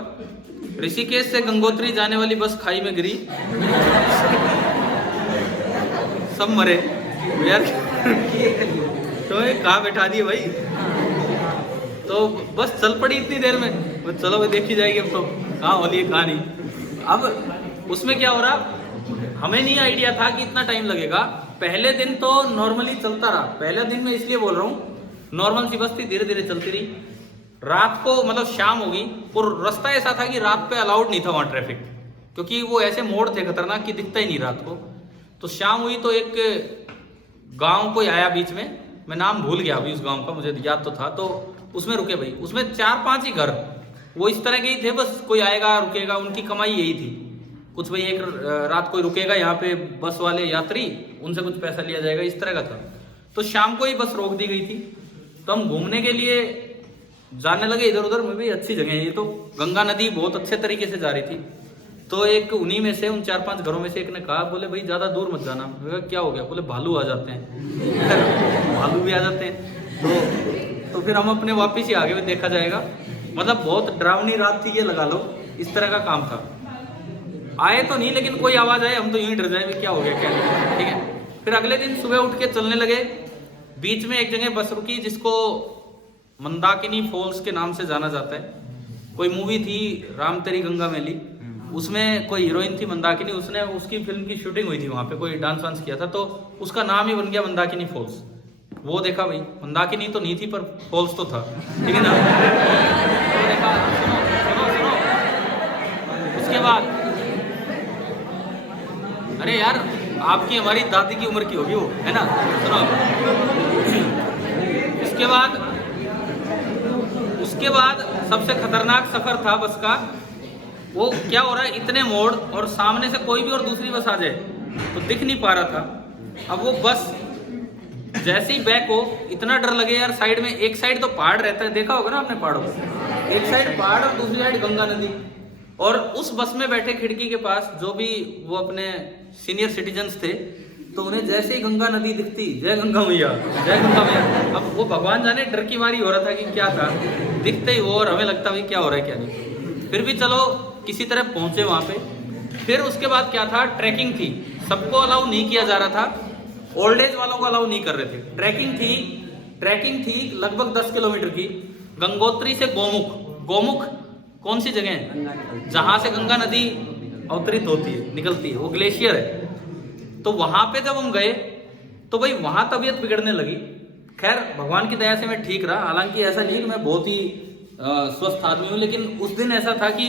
ऋषिकेश से गंगोत्री जाने वाली बस खाई में गिरी, सब मरे यार। तो कहाँ बैठा दिए भाई, तो बस चल पड़ी इतनी देर में। चलो भाई देखी जाएगी, अब तो कहाँ हो रही है कहाँ नहीं। अब उसमें क्या हो रहा, हमें नहीं आइडिया था कि इतना टाइम लगेगा। पहले दिन तो नॉर्मली चलता रहा, पहले दिन में इसलिए बोल रहा हूँ, नॉर्मल सी बस थी, धीरे धीरे चलती रही। रात को मतलब शाम होगी, और रास्ता ऐसा था कि रात पे अलाउड नहीं था वहाँ ट्रैफिक, क्योंकि वो ऐसे मोड़ थे खतरनाक कि दिखता ही नहीं रात को। तो शाम हुई तो एक गांव कोई आया बीच में, मैं नाम भूल गया अभी उस गांव का, मुझे याद तो था। तो उसमें रुके भाई, उसमें 4-5 ही घर वो इस तरह के ही थे, बस कोई आएगा रुकेगा, उनकी कमाई यही थी। कुछ भाई एक रात कोई रुकेगा यहाँ पे, बस वाले यात्री, उनसे कुछ पैसा लिया जाएगा, इस तरह का था। तो शाम को ही बस रोक दी गई थी, तो हम घूमने के लिए जाने लगे इधर उधर में। भी अच्छी जगह है ये, तो गंगा नदी बहुत अच्छे तरीके से जा रही थी। तो एक उन्हीं में से, उन 4-5 घरों में से एक ने कहा, बोले भाई ज्यादा दूर मत जाना। मैं कहा क्या हो गया? बोले भालू आ जाते हैं। भालू भी आ जाते हैं। तो फिर हम अपने वापिस ही आगे देखा जाएगा। मतलब बहुत डरावनी रात थी ये, लगा लो इस तरह का काम था। आए तो नहीं, लेकिन कोई आवाज आए हम तो यूं ही डर जाए, क्या हो गया क्या, ठीक है। फिर अगले दिन सुबह उठ के चलने लगे। बीच में एक जगह बस रुकी जिसको मंदाकिनी फॉल्स के नाम से जाना जाता है। कोई मूवी थी राम तेरी गंगा मैली, उसमें कोई हीरोइन थी मंदाकिनी, उसने उसकी फिल्म की शूटिंग हुई थी वहां पे, कोई डांस वांस किया था, तो उसका नाम ही बन गया मंदाकिनी फॉल्स। वो देखा भाई, मंदाकिनी तो नहीं थी पर फॉल्स तो था, ठीक है ना। तो देखा, सुनो। उसके बाद अरे यार आपकी हमारी दादी की उम्र की होगी वो, है ना। सुनो, उसके बाद सबसे खतरनाक सफर था बस का। वो क्या हो रहा है, इतने मोड़ और सामने से कोई भी और दूसरी बस आ जाए तो दिख नहीं पा रहा था। अब वो बस जैसे ही बैक हो, इतना डर लगे यार। साइड में, एक साइड तो पहाड़ रहता है, देखा होगा ना आपने पहाड़ों को, एक साइड पहाड़ और दूसरी साइड गंगा नदी। और उस बस में बैठे खिड़की के पास जो भी वो अपने सीनियर सिटीजन्स थे, तो उन्हें जैसे ही गंगा नदी दिखती, जय गंगा मैया, जय गंगा मैया। अब वो भगवान जाने डर की मारी हो रहा था कि क्या था, दिखते ही वो, और हमें लगता भाई क्या हो रहा है क्या नहीं। फिर भी चलो किसी तरह पहुंचे वहां पे। फिर उसके बाद क्या था, ट्रैकिंग थी। सबको अलाउ नहीं किया जा रहा था, ओल्ड एज वालों को अलाउ नहीं कर रहे थे। ट्रैकिंग थी लगभग 10 किलोमीटर की, गंगोत्री से गोमुख। गोमुख कौन सी जगह है, जहां से गंगा नदी अवतरित होती है, निकलती है, वो ग्लेशियर है। तो वहां पे जब हम गए तो भाई वहां तबीयत बिगड़ने लगी। खैर भगवान की दया से मैं ठीक रहा, हालांकि ऐसा नहीं कि मैं बहुत ही स्वस्थ आदमी हूँ, लेकिन उस दिन ऐसा था कि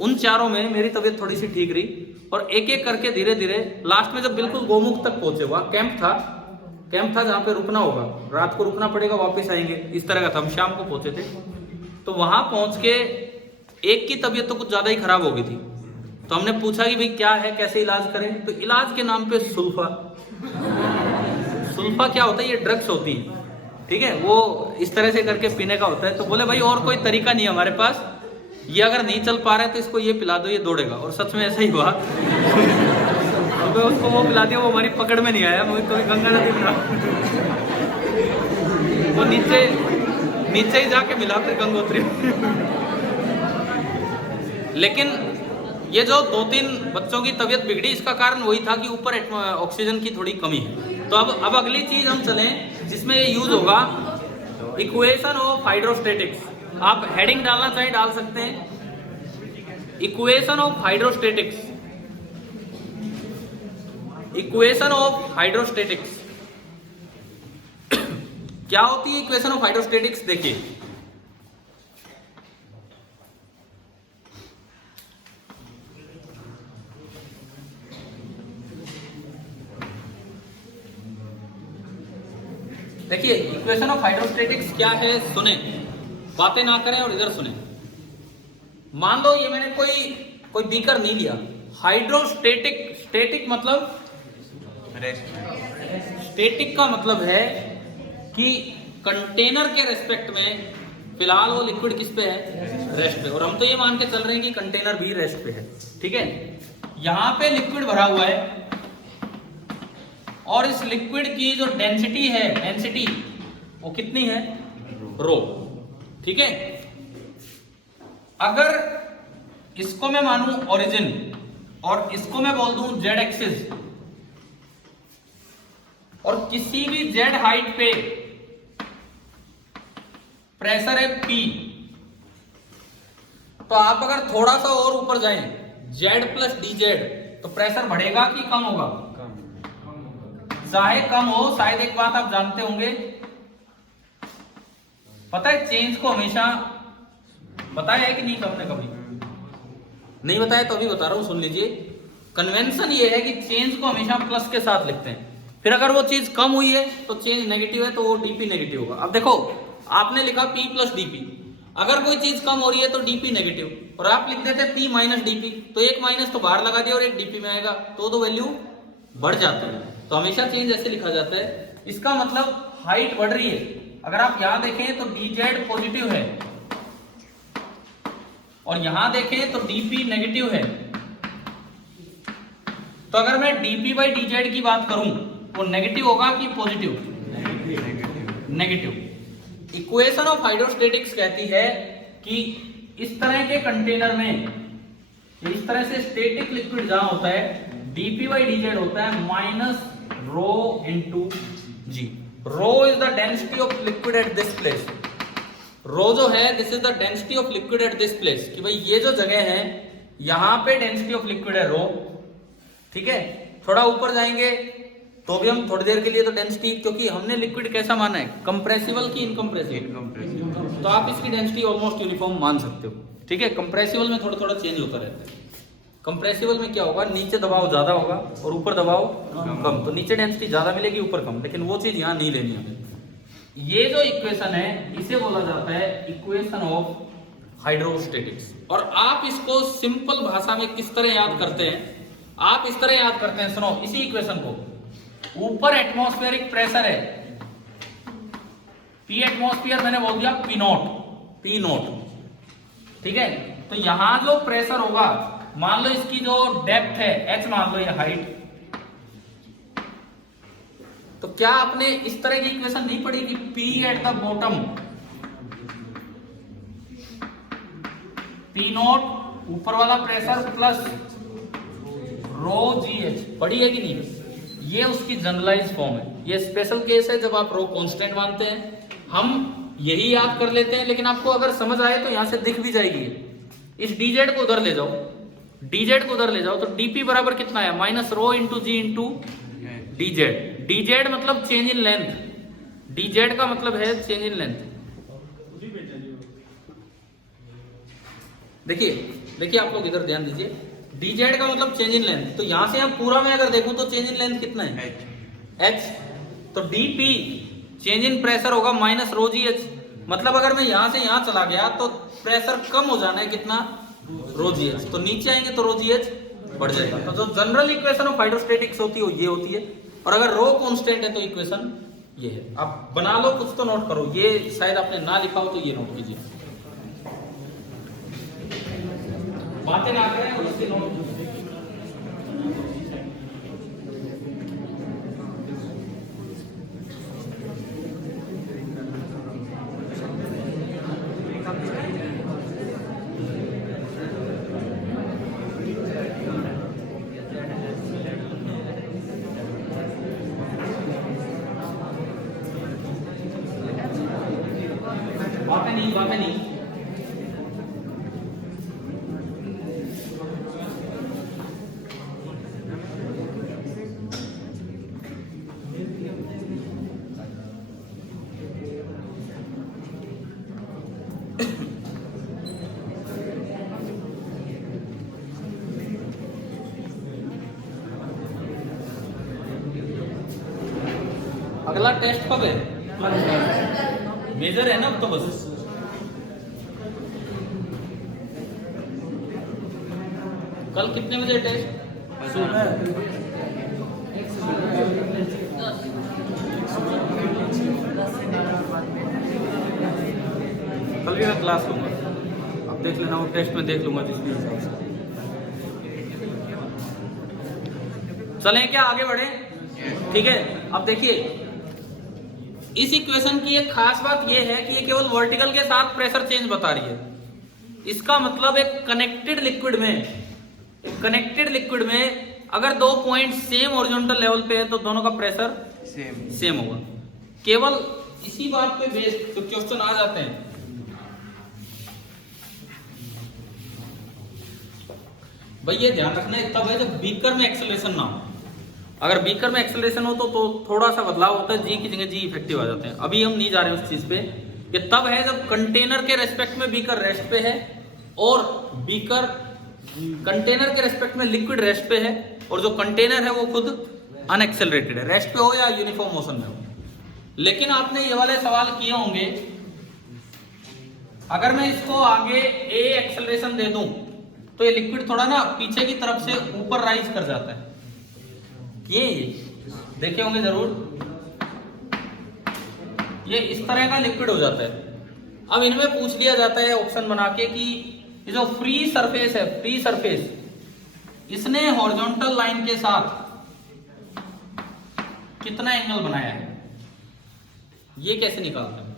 उन चारों में मेरी तबीयत थोड़ी सी ठीक रही। और एक एक करके धीरे धीरे लास्ट में जब बिल्कुल गोमुख तक पहुंचे, वहां कैंप था जहाँ पे रुकना होगा, रात को रुकना पड़ेगा, वापस आएंगे, इस तरह का था। हम शाम को पहुंचे थे। तो वहां पहुंच के एक की तबीयत तो कुछ ज्यादा ही खराब हो गई थी। तो हमने पूछा कि भाई क्या है, कैसे इलाज करें। तो इलाज के नाम पे सुल्फा क्या होता है, ये ड्रग्स होती है, ठीक है, वो इस तरह से करके पीने का होता है। तो बोले भाई और कोई तरीका नहीं है हमारे पास, ये अगर नहीं चल पा रहा है तो इसको ये पिला दो, ये दौड़ेगा। और सच में ऐसा ही हुआ। तो उसको वो पिला दिया, वो हमारी पकड़ में नहीं आया। मुझे कभी गंगा नदी मिला, वो नीचे ही जाके मिला फिर गंगोत्री। लेकिन ये जो 2-3 बच्चों की तबीयत बिगड़ी, इसका कारण वही था कि ऊपर ऑक्सीजन की थोड़ी कमी है। तो अब अगली चीज हम चलें जिसमें ये यूज होगा, इक्वेशन ऑफ हाइड्रोस्टेटिक्स। आप हेडिंग डालना चाहे डाल सकते हैं, इक्वेशन ऑफ हाइड्रोस्टेटिक्स। इक्वेशन ऑफ हाइड्रोस्टेटिक्स क्या होती है इक्वेशन ऑफ हाइड्रोस्टेटिक्स, देखिए। देखिए इक्वेशन ऑफ हाइड्रोस्टेटिक्स क्या है, सुने, बातें ना करें और इधर सुने। मान लो ये मैंने कोई बीकर नहीं लिया, स्टेटिक मतलब स्टेटिक का मतलब है कि कंटेनर के रेस्पेक्ट में फिलहाल वो लिक्विड किस पे है, रेस्ट पे। और हम तो ये मान के चल रहे हैं कि कंटेनर भी रेस्ट पे है, ठीक है। यहां पे लिक्विड भरा हुआ है और इस लिक्विड की जो डेंसिटी वो कितनी है, रो, ठीक है। अगर इसको मैं मानूं ओरिजिन और इसको मैं बोल दूं जेड एक्सिस, और किसी भी जेड हाइट पे प्रेशर है P, तो आप अगर थोड़ा सा और ऊपर जाएं Z प्लस dz, तो प्रेशर बढ़ेगा कि कम होगा, चाहे कम हो। शायद एक बात आप जानते होंगे, पता है चेंज को हमेशा बताया है कि नहीं आपने, कभी नहीं बताया तो अभी बता रहा हूं, सुन लीजिए। कन्वेंशन ये है कि चेंज को हमेशा प्लस के साथ लिखते हैं, फिर अगर वो चीज कम हुई है तो चेंज नेगेटिव है तो वो डीपी नेगेटिव होगा। अब देखो आपने लिखा P प्लस डीपी, अगर कोई चीज कम हो रही है तो डीपी नेगेटिव, और आप लिख देते P माइनस डीपी, तो एक माइनस तो बाहर लगा दिया और एक डीपी में आएगा, तो वैल्यू बढ़ जाती है। तो हमेशा चेंज ऐसे लिखा जाता है। इसका मतलब हाइट बढ़ रही है। अगर आप यहां देखें तो dz पॉजिटिव है और यहां देखें तो dp नेगेटिव है। तो अगर मैं dp बाई dz की बात करूं, वो नेगेटिव होगा कि पॉजिटिव, नेगेटिव। इक्वेशन ऑफ हाइड्रोस्टेटिक्स कहती है कि इस तरह के कंटेनर में, इस तरह से स्टेटिक लिक्विड जहां होता है, dp बाई dz होता है minus rho into g. Rho is the density of liquid at this place. Rho जो है, this is the density of liquid at this place, कि भाई ये जो जगह है यहां पे डेंसिटी ऑफ लिक्विड है रो, ठीक है। थोड़ा ऊपर जाएंगे तो भी हम थोड़ी देर के लिए तो डेंसिटी, क्योंकि हमने लिक्विड कैसा माना है, कंप्रेसिबल की इनकम्प्रेसिबल, तो आप इसकी डेंसिटी ऑलमोस्ट यूनिफॉर्म मान सकते हो, ठीक है। कंप्रेसिबल में थोड़ा थोड़ा चेंज होता रहता है। कंप्रेसिबल में क्या होगा, नीचे दबाव ज्यादा होगा और ऊपर दबाव कम, तो नीचे डेंसिटी ज्यादा मिलेगी, ऊपर कम, लेकिन वो चीज यहाँ नहीं लेनी हमें। ये जो इक्वेशन है इसे बोला जाता है इक्वेशन ऑफ हाइड्रोस्टेटिक्स। और आप इसको सिंपल भाषा में किस तरह याद करते हैं, आप इस तरह याद करते हैं, सुनो इसी इक्वेशन को। ऊपर एटमॉस्फेरिक प्रेशर है P एटमॉस्फेयर, मैंने बोल दिया P नोट, ठीक है। तो यहां जो प्रेशर होगा, मान लो इसकी जो डेप्थ है h, मान लो ये हाइट, तो क्या आपने इस तरह की इक्वेशन नहीं पढ़ी कि P at the bottom, P not ऊपर वाला प्रेशर प्लस रो GH, पढ़ी है कि नहीं? ये उसकी जनरलाइज फॉर्म है। ये स्पेशल केस है जब आप रो कांस्टेंट मानते हैं, हम यही याद कर लेते हैं, लेकिन आपको अगर समझ आए तो यहां से दिख भी जाएगी। इस dz को उधर ले जाओ, dz को उधर ले जाओ, तो dp बराबर कितना है? Minus rho into g into dz। dz मतलब चेंज इन लेंथ, dz का मतलब है चेंज इन लेंथ। देखिए आप लोग इधर ध्यान दीजिए, dz का मतलब चेंज इन लेंथ। तो यहां से हम पूरा में अगर देखूं तो चेंज इन लेंथ कितना है? h। तो dp चेंज इन प्रेशर होगा माइनस रो जी एच। मतलब अगर मैं यहां से यहां चला गया तो प्रेशर कम हो जाना है, कितना? रो जी एच। तो नीचे आएंगे तो रो जी एच बढ़ जाएगा। तो जो जनरल इक्वेशन ऑफ हाइड्रोस्टैटिक्स होती है वो ये होती है, और अगर रो कांस्टेंट है तो इक्वेशन ये है। आप बना लो, कुछ तो नोट करो, ये शायद आपने ना लिखा हो तो ये नोट कीजिए, बातें ना करें और इसके नोट। बातें नहीं। अगला टेस्ट कब है? मेजर है ना अब तो बस। कल कितने बजे टेस्ट? कल भी मैं क्लास लूंगा, अब देख लेना, वो टेस्ट में देख लूंगा जिसके हिसाब से। चलें क्या आगे बढ़े? ठीक है। अब देखिए, इस इक्वेशन की एक खास बात यह है कि ये केवल वर्टिकल के साथ प्रेशर चेंज बता रही है। इसका मतलब एक कनेक्टेड लिक्विड में अगर दो पॉइंट सेम हॉरिजॉन्टल लेवल पे है तो दोनों का प्रेशर सेम होगा। केवल इसी बात पे बेस्ड तो क्वेश्चन आ जाते हैं। भाई ये ध्यान रखना है तब है जब बीकर में एक्सेलरेशन ना हो। अगर बीकर में एक्सेलरेशन हो तो थोड़ा सा बदलाव होता है, जी की जगह जी इफेक्टिव आ जाते हैं। अभी हम नहीं जा रहे हैं उस चीज पे। ये तब है जब कंटेनर के रेस्पेक्ट में बीकर रेस्ट पे है और बीकर कंटेनर के रेस्पेक्ट में लिक्विड रेस्ट पे है, और जो कंटेनर है वो खुद अनएक्सेलरेटेड है, रेस्ट पे हो या यूनिफॉर्म मोशन में हो। लेकिन आपने ये वाले सवाल किए होंगे, अगर मैं इसको आगे ए एक्सेलरेशन दे दूं तो ये लिक्विड थोड़ा ना पीछे की तरफ से ऊपर राइज कर जाता है। ये देखे होंगे जरूर, ये इस तरह का लिक्विड हो जाता है। अब इनमें पूछ लिया जाता है ऑप्शन बना के कि ये जो फ्री सरफेस है, फ्री सरफेस, इसने हॉरिजॉन्टल लाइन के साथ कितना एंगल बनाया है, ये कैसे निकालते हैं?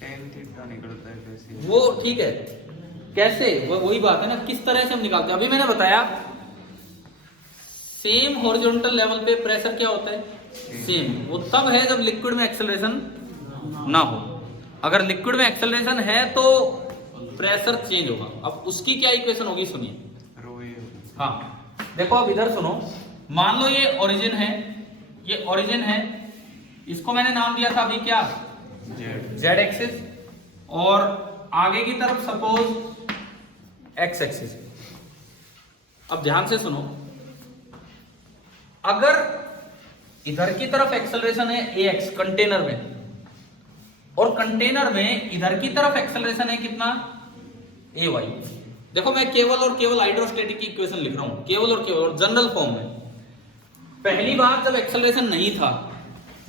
tan थीटा निकलता है कैसे? वो ठीक है, कैसे, वही बात है ना, किस तरह से हम निकालते हैं। अभी मैंने बताया सेम हॉरिजॉन्टल लेवल पे प्रेशर क्या होता है? सेम। वो तब है जब लिक्विड में एक्सेलरेशन ना हो। अगर लिक्विड में एक्सेलरेशन है तो प्रेशर चेंज होगा। अब उसकी क्या इक्वेशन होगी सुनिए। हाँ देखो, अब इधर सुनो, मान लो ये ओरिजिन है, ये ओरिजिन है, इसको मैंने नाम दिया था अभी क्या? जेड एक्सिस, और आगे की तरफ सपोज एक्स एक्सिस। अब ध्यान से सुनो, अगर इधर की तरफ एक्सेलरेशन है ax कंटेनर में, और कंटेनर में इधर की तरफ एक्सेलरेशन है कितना? ay। देखो मैं केवल और केवल हाइड्रोस्टैटिक की इक्वेशन लिख रहा हूं, केवल और केवल जनरल फॉर्म में। पहली बार जब एक्सेलरेशन नहीं था,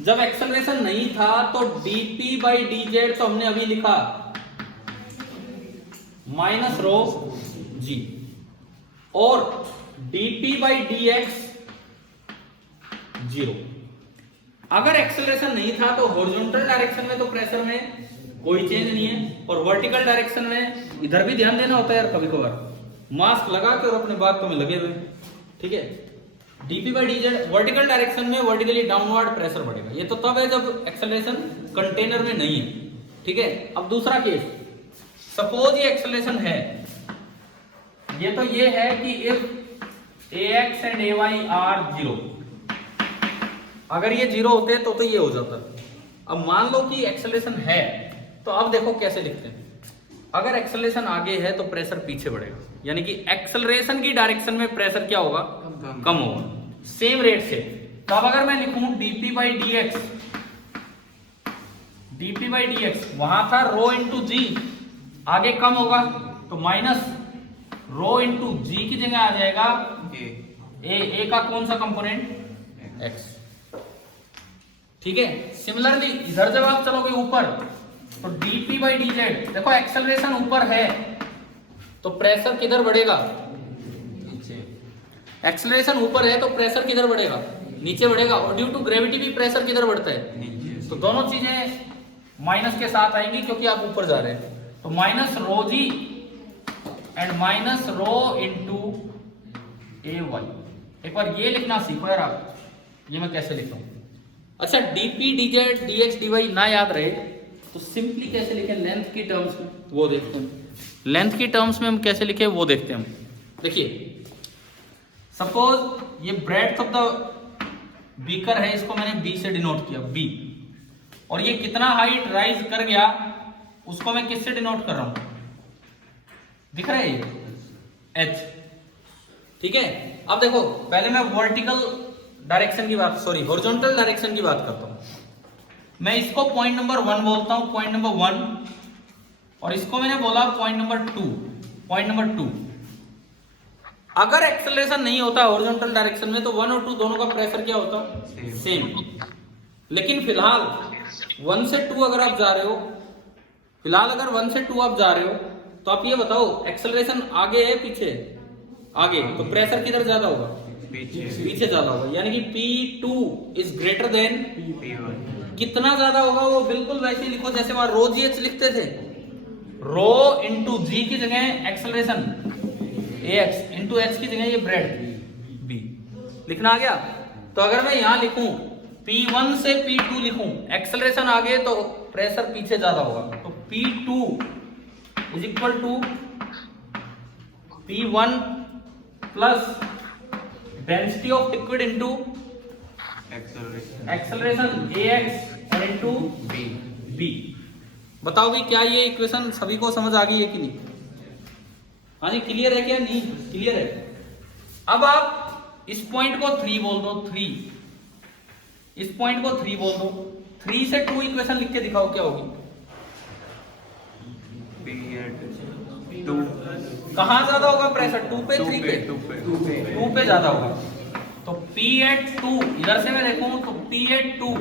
जब एक्सेलरेशन नहीं था तो dp बाई dz तो हमने अभी लिखा माइनस रो जी, और dp बाई dx 0। अगर एक्सेलरेशन नहीं था तो हॉरिजॉन्टल डायरेक्शन में तो प्रेशर में कोई चेंज नहीं है, और वर्टिकल डायरेक्शन में इधर भी ध्यान देना होता है यार कभी कभार, मास्क लगा के और अपने बातों में लगे हुए, ठीक है। dp by dz vertical direction में वर्टिकली डाउनवर्ड प्रेशर बढ़ेगा, ये तो तब है जब एक्सेलरेशन कंटेनर में नहीं है, ठीक है। अब दूसरा केस, सपोज ये एक्सेलरेशन है, ये तो ये है कि if ax and ay are 0, अगर ये 0 होते तो ये हो जाता। अब मान लो कि एक्सेलरेशन है, तो अब देखो कैसे लिखते हैं। अगर एक्सेलरेशन आगे है तो प्रेशर पीछे बढ़ेगा, यानी कि एक्सेलरेशन की डायरेक्शन में प्रेशर क्या होगा, कम होगा, सेम रेट से। तो अब अगर मैं लिखूं dp by dx, वहां था रो इंटू जी, आगे कम होगा तो माइनस रो इंटू जी की जगह आ जाएगा ए का कौन सा कंपोनेंट, x, ठीक है। सिमिलरली इधर जब आप चलोगे ऊपर तो dp by dz, देखो एक्सेलरेशन ऊपर है तो प्रेशर किधर बढ़ेगा, एक्सेलरेशन ऊपर है तो प्रेशर किधर बढ़ेगा, नीचे बढ़ेगा, और ड्यू टू ग्रेविटी भी प्रेशर किधर बढ़ता है, तो दोनों चीजें माइनस के साथ आएंगी क्योंकि आप ऊपर जा रहे हैं। तो minus rho g and minus rho into a y. एक बार ये लिखना सीखो यार आप, ये मैं कैसे लिखता हूं। अच्छा, dp dz dx dy ना याद रहे तो सिंपली कैसे लिखें, लेंथ की टर्म्स में, वो देखते हैं। लेंथ की टर्म्स में हम कैसे लिखे वो देखते हैं हम। देखिए सपोज ये ब्रेड्थ ऑफ द बीकर है, इसको मैंने b से डिनोट किया, b, और ये कितना हाइट राइज कर गया उसको मैं किससे डिनोट कर रहा हूं, दिख रहा है ये h, ठीक है। अब देखो पहले मैं वर्टिकल डायरेक्शन की बात, सॉरी हॉरिजॉन्टल डायरेक्शन की बात करता हूं। मैं इसको पॉइंट नंबर 1 बोलता हूं, पॉइंट नंबर 1, और इसको मैंने बोला पॉइंट नंबर 2, पॉइंट नंबर 2। अगर एक्सेलरेशन नहीं होता हॉरिजॉन्टल डायरेक्शन में तो 1 और 2 दोनों का प्रेशर क्या होता, सेम। लेकिन फिलहाल 1 से 2 अगर आप जा रहे हो, फिलहाल अगर 1 से 2 आप जा रहे हो तो आप ये बताओ एक्सेलरेशन आगे है पीछे, आगे, तो प्रेशर किधर ज्यादा होगा, पीछे ज्यादा होगा, यानी कि P2 is greater than P1। कितना ज्यादा होगा वो बिल्कुल वैसे ही लिखो जैसे वहां रो जी एच लिखते थे, रो इंटू जी की जगह एक्सेलरेशन ax इंटू एच की जगह ये ब्रेड b लिखना आ गया। तो अगर मैं यहां लिखूं P1 से P2 लिखूं, एक्सेलरेशन आगे तो प्रेशर पीछे ज्यादा होगा, तो P2 is equal to P1 plus density of liquid into acceleration ax और इंटू b। बताओ भी क्या ये इक्वेशन सभी को समझ आ गई है कि नहीं? हाँ जी, क्लियर है क्या? नहीं क्लियर है। अब आप इस पॉइंट को 3 बोल दो, 3, इस पॉइंट को 3 बोल दो, 3 से 2 इक्वेशन लिख के दिखाओ क्या होगी। कहां ज्यादा होगा प्रेशर, 2 पे 3 पे? 2 पे ज्यादा होगा। तो P at 2 इधर से मैं देखूं तो P at 2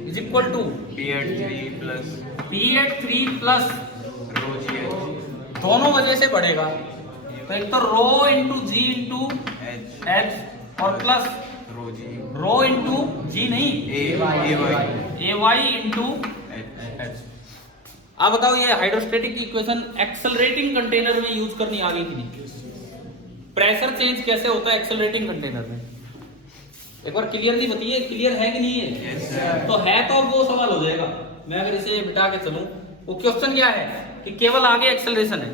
is equal to P at 3 plus P at 3 plus rho g दोनों वजह से बढ़ेगा। तो एक तो rho into g into h और प्लस रो इंटू जी नहीं ए वाई इंटू एच। आप बताओ ये हाइड्रोस्टेटिक इक्वेशन एक्सेलरेटिंग कंटेनर में यूज करनी आ गई कि नहीं? प्रेशर चेंज कैसे होता है एक्सेलरेटिंग कंटेनर में, एक बार क्लियरली बताइए, क्लियर है कि नहीं है? yes, तो है तो अब वो सवाल हो जाएगा। मैं अगर इसे बिठा के चलूं, वो क्वेश्चन क्या है कि केवल आगे एक्सेलरेशन है,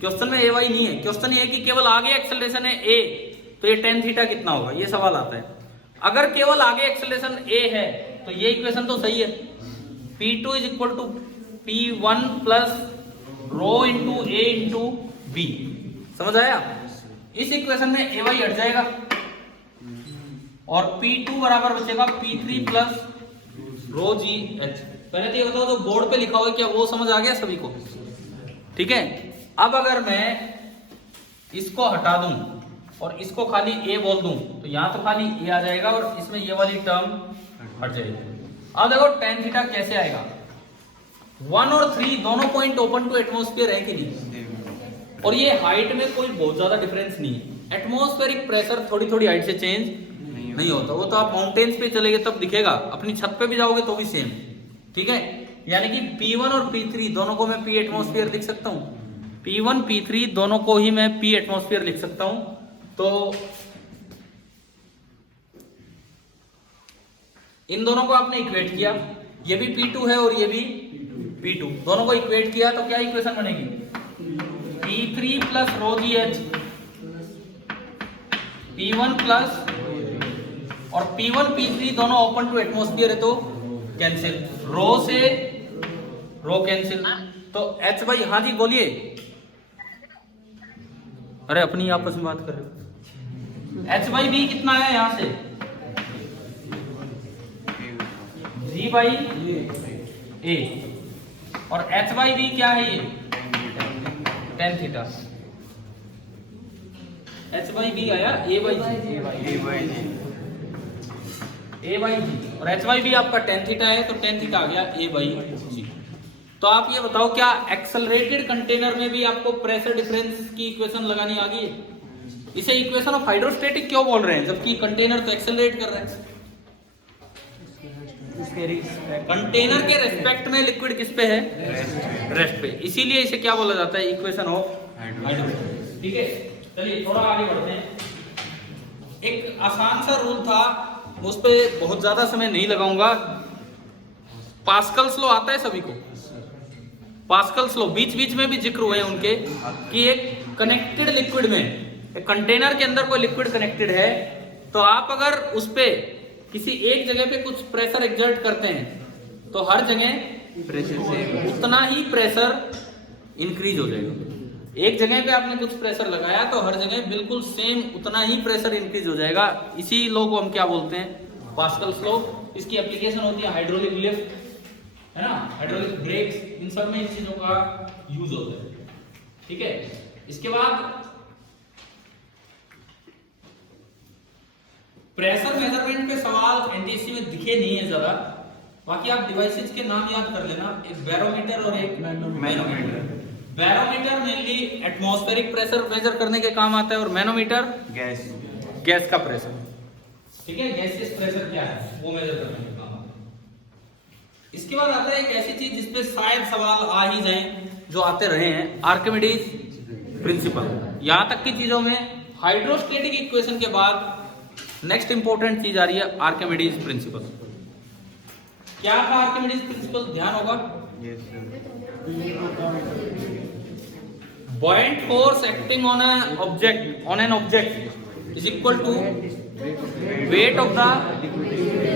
क्वेश्चन में ए वाई नहीं है, क्वेश्चन ये है कि केवल आगे एक्सेलरेशन है ए, तो ये tan थीटा कितना होगा, ये सवाल आता है। अगर केवल आगे एक्सेलरेशन ए है तो ये इक्वेशन तो सही है, P2 is equal to P1 plus rho into a into b. समझ आया? इस इक्वेशन में ए वाई हट जाएगा और P2 बराबर बचेगा P3 प्लस रो जी एच। पहले तो ये बताओ जो बोर्ड पे लिखा हुआ है क्या वो समझ आ गया सभी को? ठीक है। अब अगर मैं इसको हटा दूं और इसको खाली ए बोल दूं तो यहां तो खाली ए आ जाएगा और इसमें ये वाली टर्म हट जाएगी। अब देखो tan थीटा कैसे आएगा, 1 और 3 दोनों पॉइंट ओपन टू एटमॉस्फेयर है कि नहीं, और ये हाइट में कोई बहुत ज्यादा डिफरेंस नहीं है। एटमॉस्फेरिक प्रेशर थोड़ी थोड़ी हाइट से चेंज नहीं होता, वो तो आप माउंटेन्स पे चले गए तब दिखेगा, अपनी छत पे भी जाओगे तो भी सेम। ठीक है, यानी कि P1 और P3 दोनों को मैं P एटमॉस्फेयर लिख सकता हूँ, P1 P3 दोनों को ही मैं P एटमॉस्फेयर लिख सकता हूं। तो इन दोनों को आपने इक्वेट किया, ये भी P2 है और ये भी P2, दोनों को इक्वेट किया तो क्या इक्वेशन बनेगी, P3 प्लस रो जी एच P1 प्लस और P1 P3 दोनों ओपन टू एटमॉस्फेयर है तो कैंसिल, रो से रो कैंसिल, तो H भाई, हाँ जी बोलिए, अरे अपनी आपस में बात कर रहे हो। H बाई बी कितना है यहां से, G बाई ए, और H बाई बी क्या है, ये tan theta, H by b आया A by g, A by g, और H बाई बी आपका tan थीटा है तो tan थीटा आ गया A बाई जी। तो आप ये बताओ क्या एक्सेलरेटेड कंटेनर में भी आपको प्रेशर डिफरेंस की इक्वेशन लगानी आ गई है? इसे इक्वेशन ऑफ हाइड्रोस्टेटिक क्यों बोल रहे हैं जबकि कंटेनर तो एक्सेलरेट कर रहा है? कंटेनर के रेस्पेक्ट में लिक्विड किस पे है, रेस्ट पे, इसीलिए इसे क्या बोला जाता है, इक्वेशन ऑफ हाइड्रोस्टेटिक। ठीक है, चलिए थोड़ा आगे बढ़ते हैं। एक आसान सा रूल था, उस पर बहुत ज्यादा समय नहीं लगाऊंगा। पास्कल्स लॉ आता है सभी को, पास्कल्स लॉ बीच बीच में भी जिक्र हुए हैं उनके, कि एक कनेक्टेड लिक्विड में, एक कंटेनर के अंदर कोई लिक्विड कनेक्टेड है तो आप अगर उस पे किसी एक जगह पे कुछ प्रेशर एक्सर्ट करते हैं तो हर जगह प्रेशर से उतना ही प्रेशर इंक्रीज हो जाएगा। एक जगह पे आपने कुछ प्रेशर लगाया तो हर जगह बिल्कुल सेम उतना ही प्रेशर इंक्रीज हो जाएगा। इसी लॉ को हम क्या बोलते हैं, पास्कल्स लॉ। इसकी एप्लीकेशन होती है हाइड्रोलिक लिफ्ट, है ना, हाइड्रोलिक ब्रेक्स, इन सब में इन चीजों का यूज होता है। ठीक है, इसके बाद प्रेशर मेजरमेंट पे सवाल एनटीएससी में दिखे नहीं है ज्यादा, बाकी आप डिवाइसेस के नाम याद कर लेना, एक बैरोमीटर और एक manometer. Barometer mainly atmospheric pressure measure करने के काम आता है और मैनोमीटर गैस का प्रेशर। ठीक है, गैसियस प्रेशर क्या है वो मेजर करने के काम आता है। इसके बाद आता है एक ऐसी चीज जिसपे शायद सवाल आ ही जाए, जो आते रहे हैं, आर्किमिडीज प्रिंसिपल। यहां तक की चीजों में हाइड्रोस्टेटिक इक्वेशन के बाद नेक्स्ट इंपॉर्टेंट चीज आ रही है आर्किमिडीज प्रिंसिपल। क्या था आर्किमिडीज प्रिंसिपल, ध्यान होगा, buoyant force acting on an object is equal to weight of the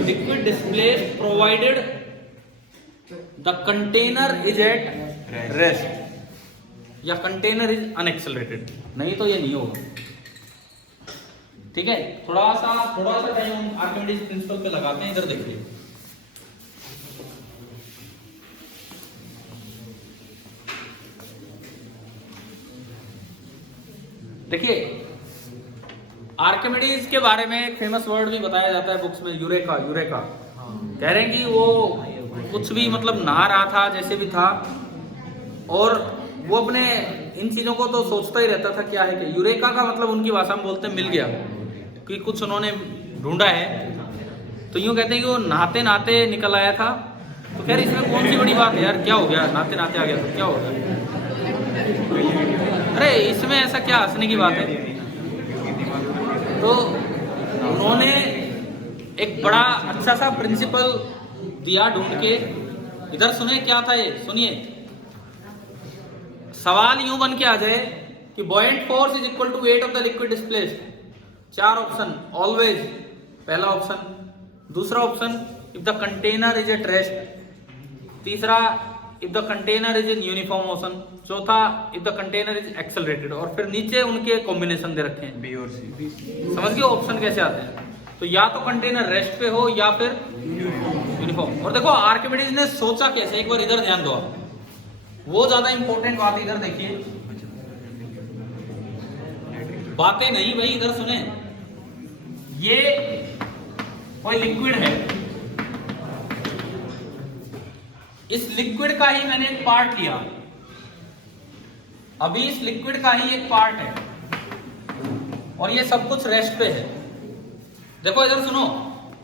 liquid displaced provided the container is at rest या container is unaccelerated। नहीं तो ये नहीं होगा। ठीक है, थोड़ा सा टाइम हम आर्किमिडीज प्रिंसिपल पे लगाते हैं। इधर देखिए, आर्किमिडीज के बारे में एक फेमस वर्ड भी बताया जाता है बुक्स में, यूरेका। कह रहे हैं कि वो कुछ भी मतलब नहा रहा था जैसे भी था, और वो अपने इन चीजों को तो सोचता ही रहता था क्या है कि यूरेका का मतलब उनकी भाषा में बोलते हैं मिल गया, कि कुछ उन्होंने ढूंढा है। तो यूं कहते हैं कि वो नहाते नहाते निकल आया था। तो कह रहे इसमें कौन सी बड़ी बात है यार, क्या हो गया, नहाते नहाते आ गया तो क्या हो गया, अरे इसमें ऐसा क्या हंसने की बात है। तो उन्होंने एक बड़ा अच्छा सा प्रिंसिपल दिया ढूंढ के। इधर सुने क्या था ये, सुनिए, सवाल यूं बन के आ जाए कि buoyant force is equal to weight of the liquid displaced। 4 option, always पहला ऑप्शन, दूसरा option if the container is at rest, तीसरा if the container is in uniform motion, चौथा if the container is accelerated, और फिर नीचे उनके combination दे रखे हैं बी और सी। समझ गए ऑप्शन कैसे आते हैं? तो या तो कंटेनर रेस्ट पे हो या फिर यूनिफॉर्म। और देखो आर्किमिडीज ने सोचा कैसे, एक बार इधर ध्यान दो आप, वो ज्यादा इंपॉर्टेंट बात इधर देखिए, बातें नहीं भाई, इधर सुने। ये कोई लिक्विड है, इस लिक्विड का ही मैंने एक पार्ट लिया, अभी इस लिक्विड का ही एक पार्ट है और ये सब कुछ रेस्ट पे है। देखो इधर सुनो,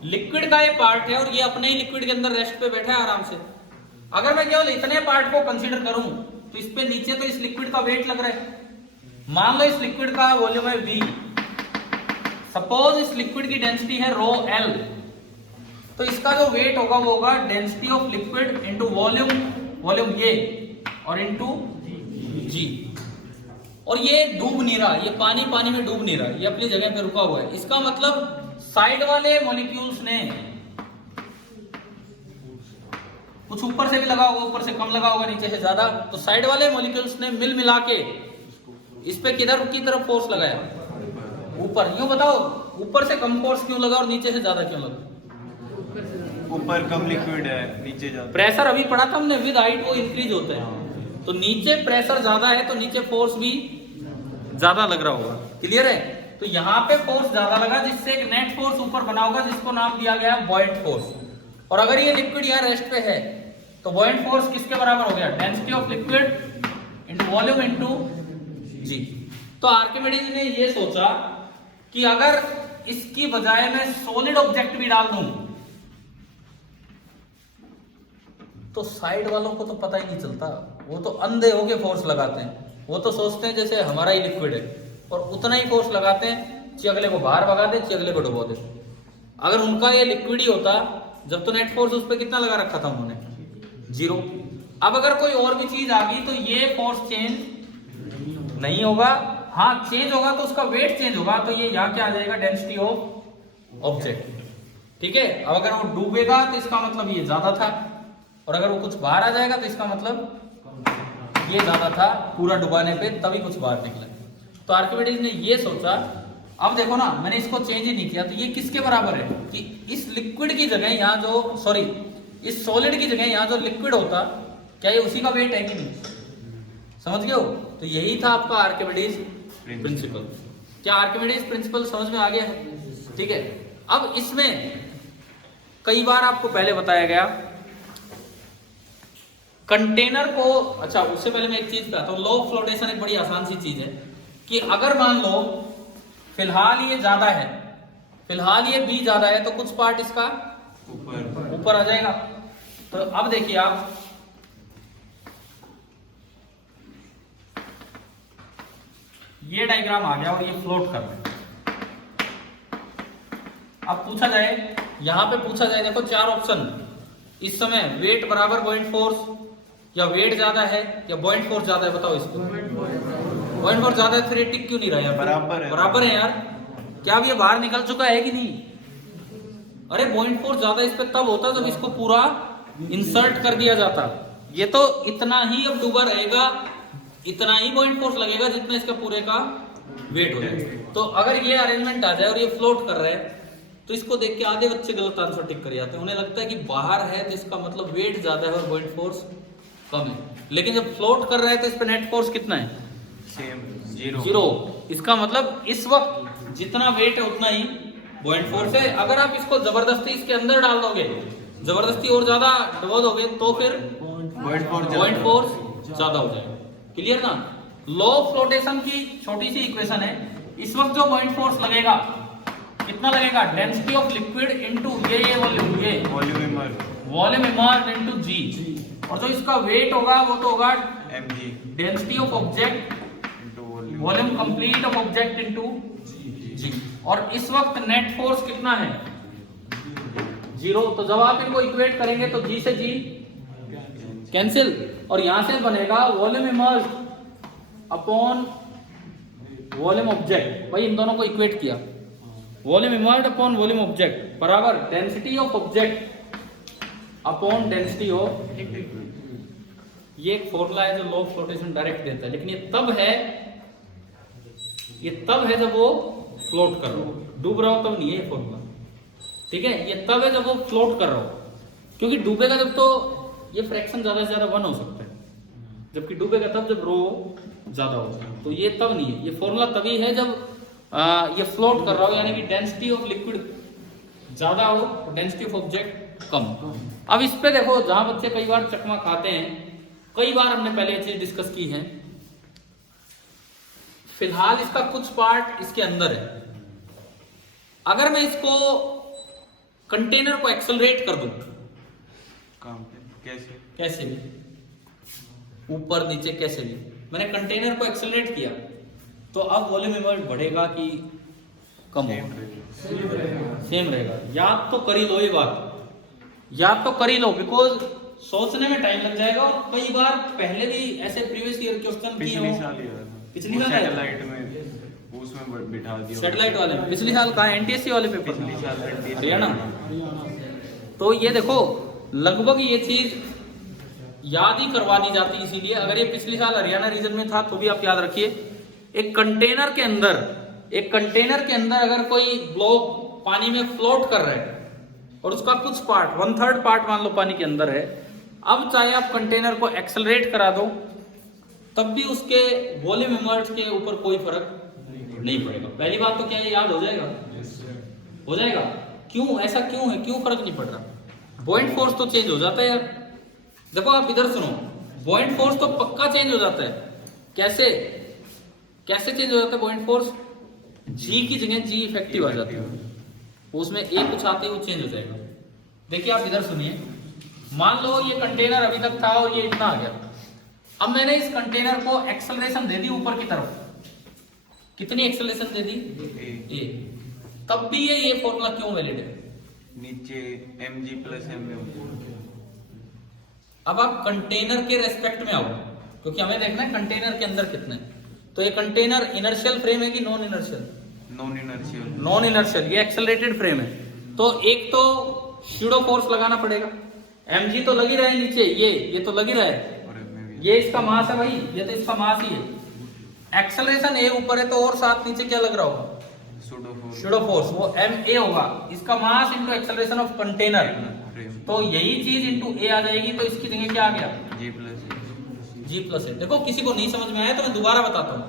लिक्विड का ये पार्ट है और ये अपने ही लिक्विड के अंदर रेस्ट पे बैठा है आराम से। अगर मैं केवल इतने पार्ट को कंसीडर करूं तो इस पे नीचे तो इस लिक्विड का वेट लग रहा है। मान लो इस लिक्विड का वॉल्यूम है V, सपोज इस लिक्विड की डेंसिटी है रो L, तो इसका जो वेट होगा वो होगा density of liquid into volume, volume ये और इनटू G। और ये डूब नहीं रहा, ये पानी में डूब नहीं रहा, ये अपनी जगह पे रुका हुआ है। इसका मतलब साइड वाले मॉलिक्यूल्स ने कुछ ऊपर से भी लगा होगा, ऊपर से कम लगा होगा, नीचे से ज्यादा, तो साइड वाले मॉलिक्यूल्स ने मिल मिला के इस पे किधर की तरफ फोर्स लगाया, ऊपर। यूं बताओ ऊपर से कम फोर्स क्यों लगा और नीचे से ज्यादा क्यों लगा? ऊपर कम लिक्विड है, नीचे ज्यादा। प्रेशर अभी पढ़ा था हमने, विद हाइट वो इंक्रीज होता है, तो नीचे प्रेशर ज्यादा है तो नीचे फोर्स भी ज्यादा लग रहा होगा। क्लियर है? तो यहाँ पे फोर्स ज्यादा लगा जिससे एक नेट फोर्स ऊपर बना होगा जिसको नाम दिया गया बॉयंट फोर्स। और अगर ये लिक्विड यहाँ रेस्ट पे है तो बॉयंट फोर्स किसके बराबर हो गया? Density of liquid into volume into g. तो आर्किमिडीज ने ये सोचा कि अगर इसकी बजाय मैं सॉलिड ऑब्जेक्ट भी डाल दूं तो साइड वालों को तो पता ही नहीं चलता, वो तो अंधे होके फोर्स लगाते हैं। वो तो सोचते हैं जैसे हमारा ही लिक्विड है और उतना ही फोर्स लगाते हैं कि अगले को बाहर भगा दे, कि अगले को डुबो दे। अगर उनका ये लिक्विड ही होता जब, तो नेट फोर्स उस पर कितना लगा रखा था उन्होंने? 0। अब अगर कोई और भी चीज आ गई तो ये फोर्स चेंज नहीं होगा। हाँ चेंज होगा तो उसका वेट चेंज होगा, तो ये यहाँ क्या आ जाएगा? Density of object. ठीक है? अब अगर वो डूबेगा तो इसका मतलब ये ज्यादा था, और अगर वो कुछ बाहर आ जाएगा तो इसका मतलब ये ज्यादा था पूरा डुबाने पे, तभी कुछ बाहर निकला। तो आर्किमिडीज ने ये सोचा, अब देखो ना मैंने इसको चेंज ही नहीं किया, तो ये किसके बराबर है कि इस लिक्विड की जगह यहाँ जो, सॉरी इस सॉलिड की जगह यहाँ जो लिक्विड होता, क्या ये उसी का वेट है कि नहीं? समझ गए हो? तो यही था आपका आर्किमिडीज प्रिंसिपल। क्या आर्किमिडीज प्रिंसिपल समझ में आ गया है? ठीक है। अब इसमें कई बार आपको पहले बताया गया कंटेनर को, अच्छा उससे पहले मैं एक चीज कहता हूं, लॉ ऑफ फ्लोटेशन एक बड़ी आसान सी चीज है कि अगर मान लो फिलहाल ये ज्यादा है, फिलहाल ये B ज्यादा है, तो कुछ पार्ट इसका ऊपर आ जाएगा। तो अब देखिए आप, ये डायग्राम आ गया और ये फ्लोट कर रहा है। अब पूछा जाए, यहां पे पूछा जाए, देखो 4 ऑप्शन इस समय, वेट बराबर बॉइंट फोर्स, या वेट ज्यादा है या बॉइंट फोर्स ज्यादा है, बताओ इसको। बॉइंट फोर्स ज्यादा है, फिर ये टिक क्यों नहीं रहा यार? बराबर है यार। क्या अब ये बाहर निकल चुका है कि नहीं? अरे बॉइंट फोर्स ज्यादा इस पे तब होता जब इसको पूरा इंसर्ट कर दिया जाता। ये तो इतना ही अब डूबा रहेगा, इतना ही बॉइंट फोर्स लगेगा जितना इसका पूरे का वेट हो जाए। तो अगर ये अरेंजमेंट आ जाए और ये फ्लोट कर रहा है, तो इसको देख के आधे बच्चे गलत आंसर टिक कर जाते हैं। उन्हें लगता है कि बाहर है तो इसका मतलब वेट ज्यादा है और बॉइंट फोर्स कम है, लेकिन जब फ्लोट कर रहा है तो इस पे नेट फोर्स कितना है? सेम, 0। इसका मतलब इस वक्त जितना वेट है उतना ही बॉइंट फोर्स है। अगर आप इसको जबरदस्ती इसके अंदर डाल दोगे, जबरदस्ती और ज्यादा डुबो दोगे, तो फिर बॉइंट फोर्स ज्यादा हो जाएगा। क्लियर ना? लॉ ऑफ फ्लोटेशन की छोटी सी इक्वेशन है। इस वक्त जो बॉइंट फोर्स लगेगा कितना लगेगा? डेंसिटी ऑफ लिक्विड इनटू ये वॉल्यूम, ये वॉल्यूम इमर्ज्ड इनटू G, और जो इसका वेट होगा वो तो होगा mg, density of object volume complete of object into G। और इस वक्त नेट फोर्स कितना है? 0। तो जब आप इनको इक्वेट करेंगे तो G से G कैंसिल, और यहां से बनेगा volume immersed upon volume object. भाई इन दोनों को इक्वेट किया, volume immersed upon volume object बराबर density of object upon density of. ये एक फॉर्मूला है जो लॉ ऑफ फ्लोटेशन डायरेक्ट देता है, लेकिन ये तब है जब वो फ्लोट कर रहा हो, डूब रहा हो तब नहीं है ये फॉर्मूला। ठीक है? ये तब है जब वो फ्लोट कर रहा हो, क्योंकि डूबेगा जब तो ये फ्रैक्शन ज्यादा से ज्यादा 1 हो सकता है, जबकि डूबेगा तब जब रो ज्यादा होगा। तो ये तब नहीं है, ये फॉर्मूला तभी है जब ये फ्लोट कर रहा हो, यानी कि डेंसिटी ऑफ लिक्विड ज्यादा हो और डेंसिटी ऑफ ऑब्जेक्ट कम। अब इस पे देखो, जहां बच्चे कई बार चकमा खाते हैं, कई बार हमने पहले ये चीज डिस्कस की है, फिलहाल इसका कुछ पार्ट इसके अंदर है, अगर मैं इसको कंटेनर को एक्सेलरेट कर दूं, काम पे कैसे? कैसे भी, ऊपर नीचे कैसे भी, मैंने कंटेनर को एक्सेलरेट किया, तो अब वॉल्यूम इमर्ज बढ़ेगा कि कम होगा? सेम रहेगा। याद तो कर ही लो ये बात, याद तो कर ही लो, बिकॉज सोचने में टाइम लग जाएगा। और कई बार पहले भी ऐसे प्रीवियस ईयर क्वेश्चन किए पिछले हो। साल ही हुआ था। पिछली साल आया? सैटेलाइट में उसमें बिठा दिया। सैटेलाइट वाले में पिछले साल कहा, एनटीएससी वाले पेपर पिछले साल NTSC हरियाणा। तो ये देखो लगभग ये चीज याद ही करवा दी जाती है, इसीलिए अगर ये पिछले साल हरियाणा रीजन में था तो भी आप याद रखिए। एक कंटेनर के अंदर अगर कोई ब्लॉक पानी में फ्लोट कर रहा है और उसका कुछ पार्ट 1/3 पार्ट मान लो पानी के अंदर है, अब चाहे आप कंटेनर को एक्सेलरेट करा दो तब भी उसके वॉल्यूम इमर्ज के ऊपर कोई फर्क नहीं पड़ेगा। पहली बात तो क्या ये याद हो जाएगा? हो जाएगा। क्यों ऐसा क्यों है, क्यों फर्क नहीं पड़ रहा? बॉइंट फोर्स तो चेंज हो जाता है यार। देखो आप इधर सुनो, बॉइंट फोर्स तो पक्का चेंज हो जाता है। कैसे कैसे चेंज हो जाता है बॉइंट फोर्स? जी की जगह जी इफेक्टिव आ जाती है, उसमें ए कुछ आती है वो चेंज हो जाएगा। देखिए आप इधर सुनिए, मान लो ये कंटेनर अभी तक था और ये इतना आ गया, अब मैंने इस कंटेनर को एक्सेलरेशन दे दी ऊपर की तरफ। कितनी एक्सेलरेशन दे दी? ए। तब भी ये फॉर्मूला क्यों वैलिड है? नीचे mg + m। अब आप कंटेनर के रेस्पेक्ट में आओ, क्योंकि हमें देखना है कंटेनर के अंदर कितने। तो ये कंटेनर इनर्शियल फ्रेम है कि non inertial? Non inertial. Non inertial, ये एक्सेलरेटेड फ्रेम है। तो एक तो स्यूडो फोर्स लगाना पड़ेगा, mg तो लग ही रहा है नीचे, ये तो लग ही रहा है, और में भी ये इसका मास है भाई, ये तो इसका मास ही है। एक्सेलरेशन ए ऊपर है तो और साथ नीचे क्या लग रहा होगा? स्यूडो फोर्स, वो ma होगा, इसका mass into acceleration of container. तो यही चीज इनटू ए आ जाएगी, तो इसकी जगह क्या आ गया? G+A। देखो किसी को नहीं समझ में आया तो मैं दोबारा बताता हूँ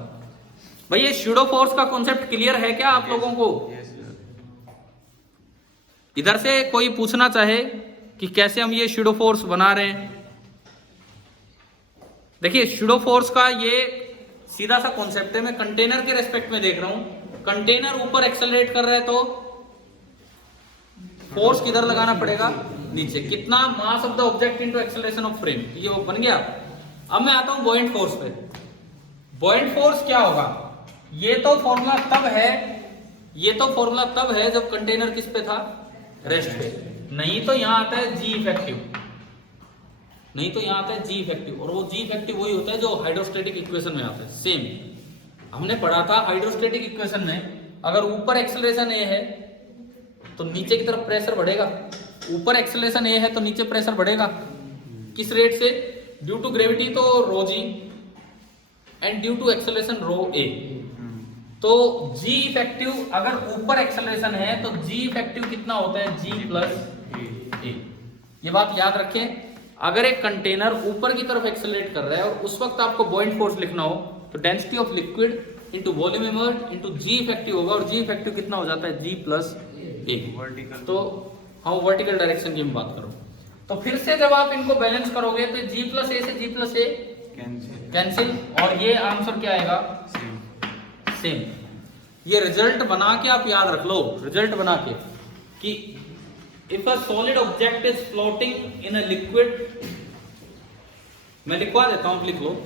भाई। ये स्यूडो फोर्स का कॉन्सेप्ट क्लियर है क्या आप लोगों को? इधर से कोई पूछना चाहे कि कैसे हम ये स्यूडो फोर्स बना रहे हैं, देखिए स्यूडो फोर्स का ये सीधा सा कॉन्सेप्ट है। मैं कंटेनर के रेस्पेक्ट में देख रहा हूं, कंटेनर ऊपर एक्सेलरेट कर रहा है तो फोर्स किधर लगाना पड़ेगा? नीचे। कितना? Mass of the object into acceleration of frame, ये वो बन गया। अब मैं आता हूं बॉइंट फोर्स पे। बॉइंट फोर्स क्या होगा? ये तो फॉर्मूला तब है जब कंटेनर किस पे था? रेस्ट पे। नहीं तो यहां आता है जी इफेक्टिव, और वो जी इफेक्टिव वही होता है जो हाइड्रोस्टैटिक इक्वेशन में आता है। सेम हमने पढ़ा था हाइड्रोस्टैटिक इक्वेशन में, अगर ऊपर एक्सेलरेशन ए है तो नीचे की तरफ प्रेशर बढ़ेगा, ऊपर एक्सेलरेशन ए है तो नीचे प्रेशर बढ़ेगा। किस रेट से? ड्यू टू ग्रेविटी तो रो g and due to acceleration रो ए। तो जी इफेक्टिव अगर ऊपर एक्सेलरेशन है तो जी इफेक्टिव कितना होता है? G+A। ये बात याद रखें। अगर एक कंटेनर ऊपर की तरफ एक्सेलरेट कर रहा है और उस वक्त आपको बॉइंट फोर्स लिखना हो तो density of liquid into volume immersed into g effective होगा, और जी इफेक्टिव कितना हो जाता है? G+A। तो हम वर्टिकल डायरेक्शन की बात करो तो फिर से जब आप इनको बैलेंस करोगे तो G+A से G+A कैंसिल, और ये आंसर क्या आएगा? सेम। ये रिजल्ट बना के आप याद रख लो, रिजल्ट बना के कि if a solid object is floating in a liquid, मैं लिखवा देता हूं, लिख लो।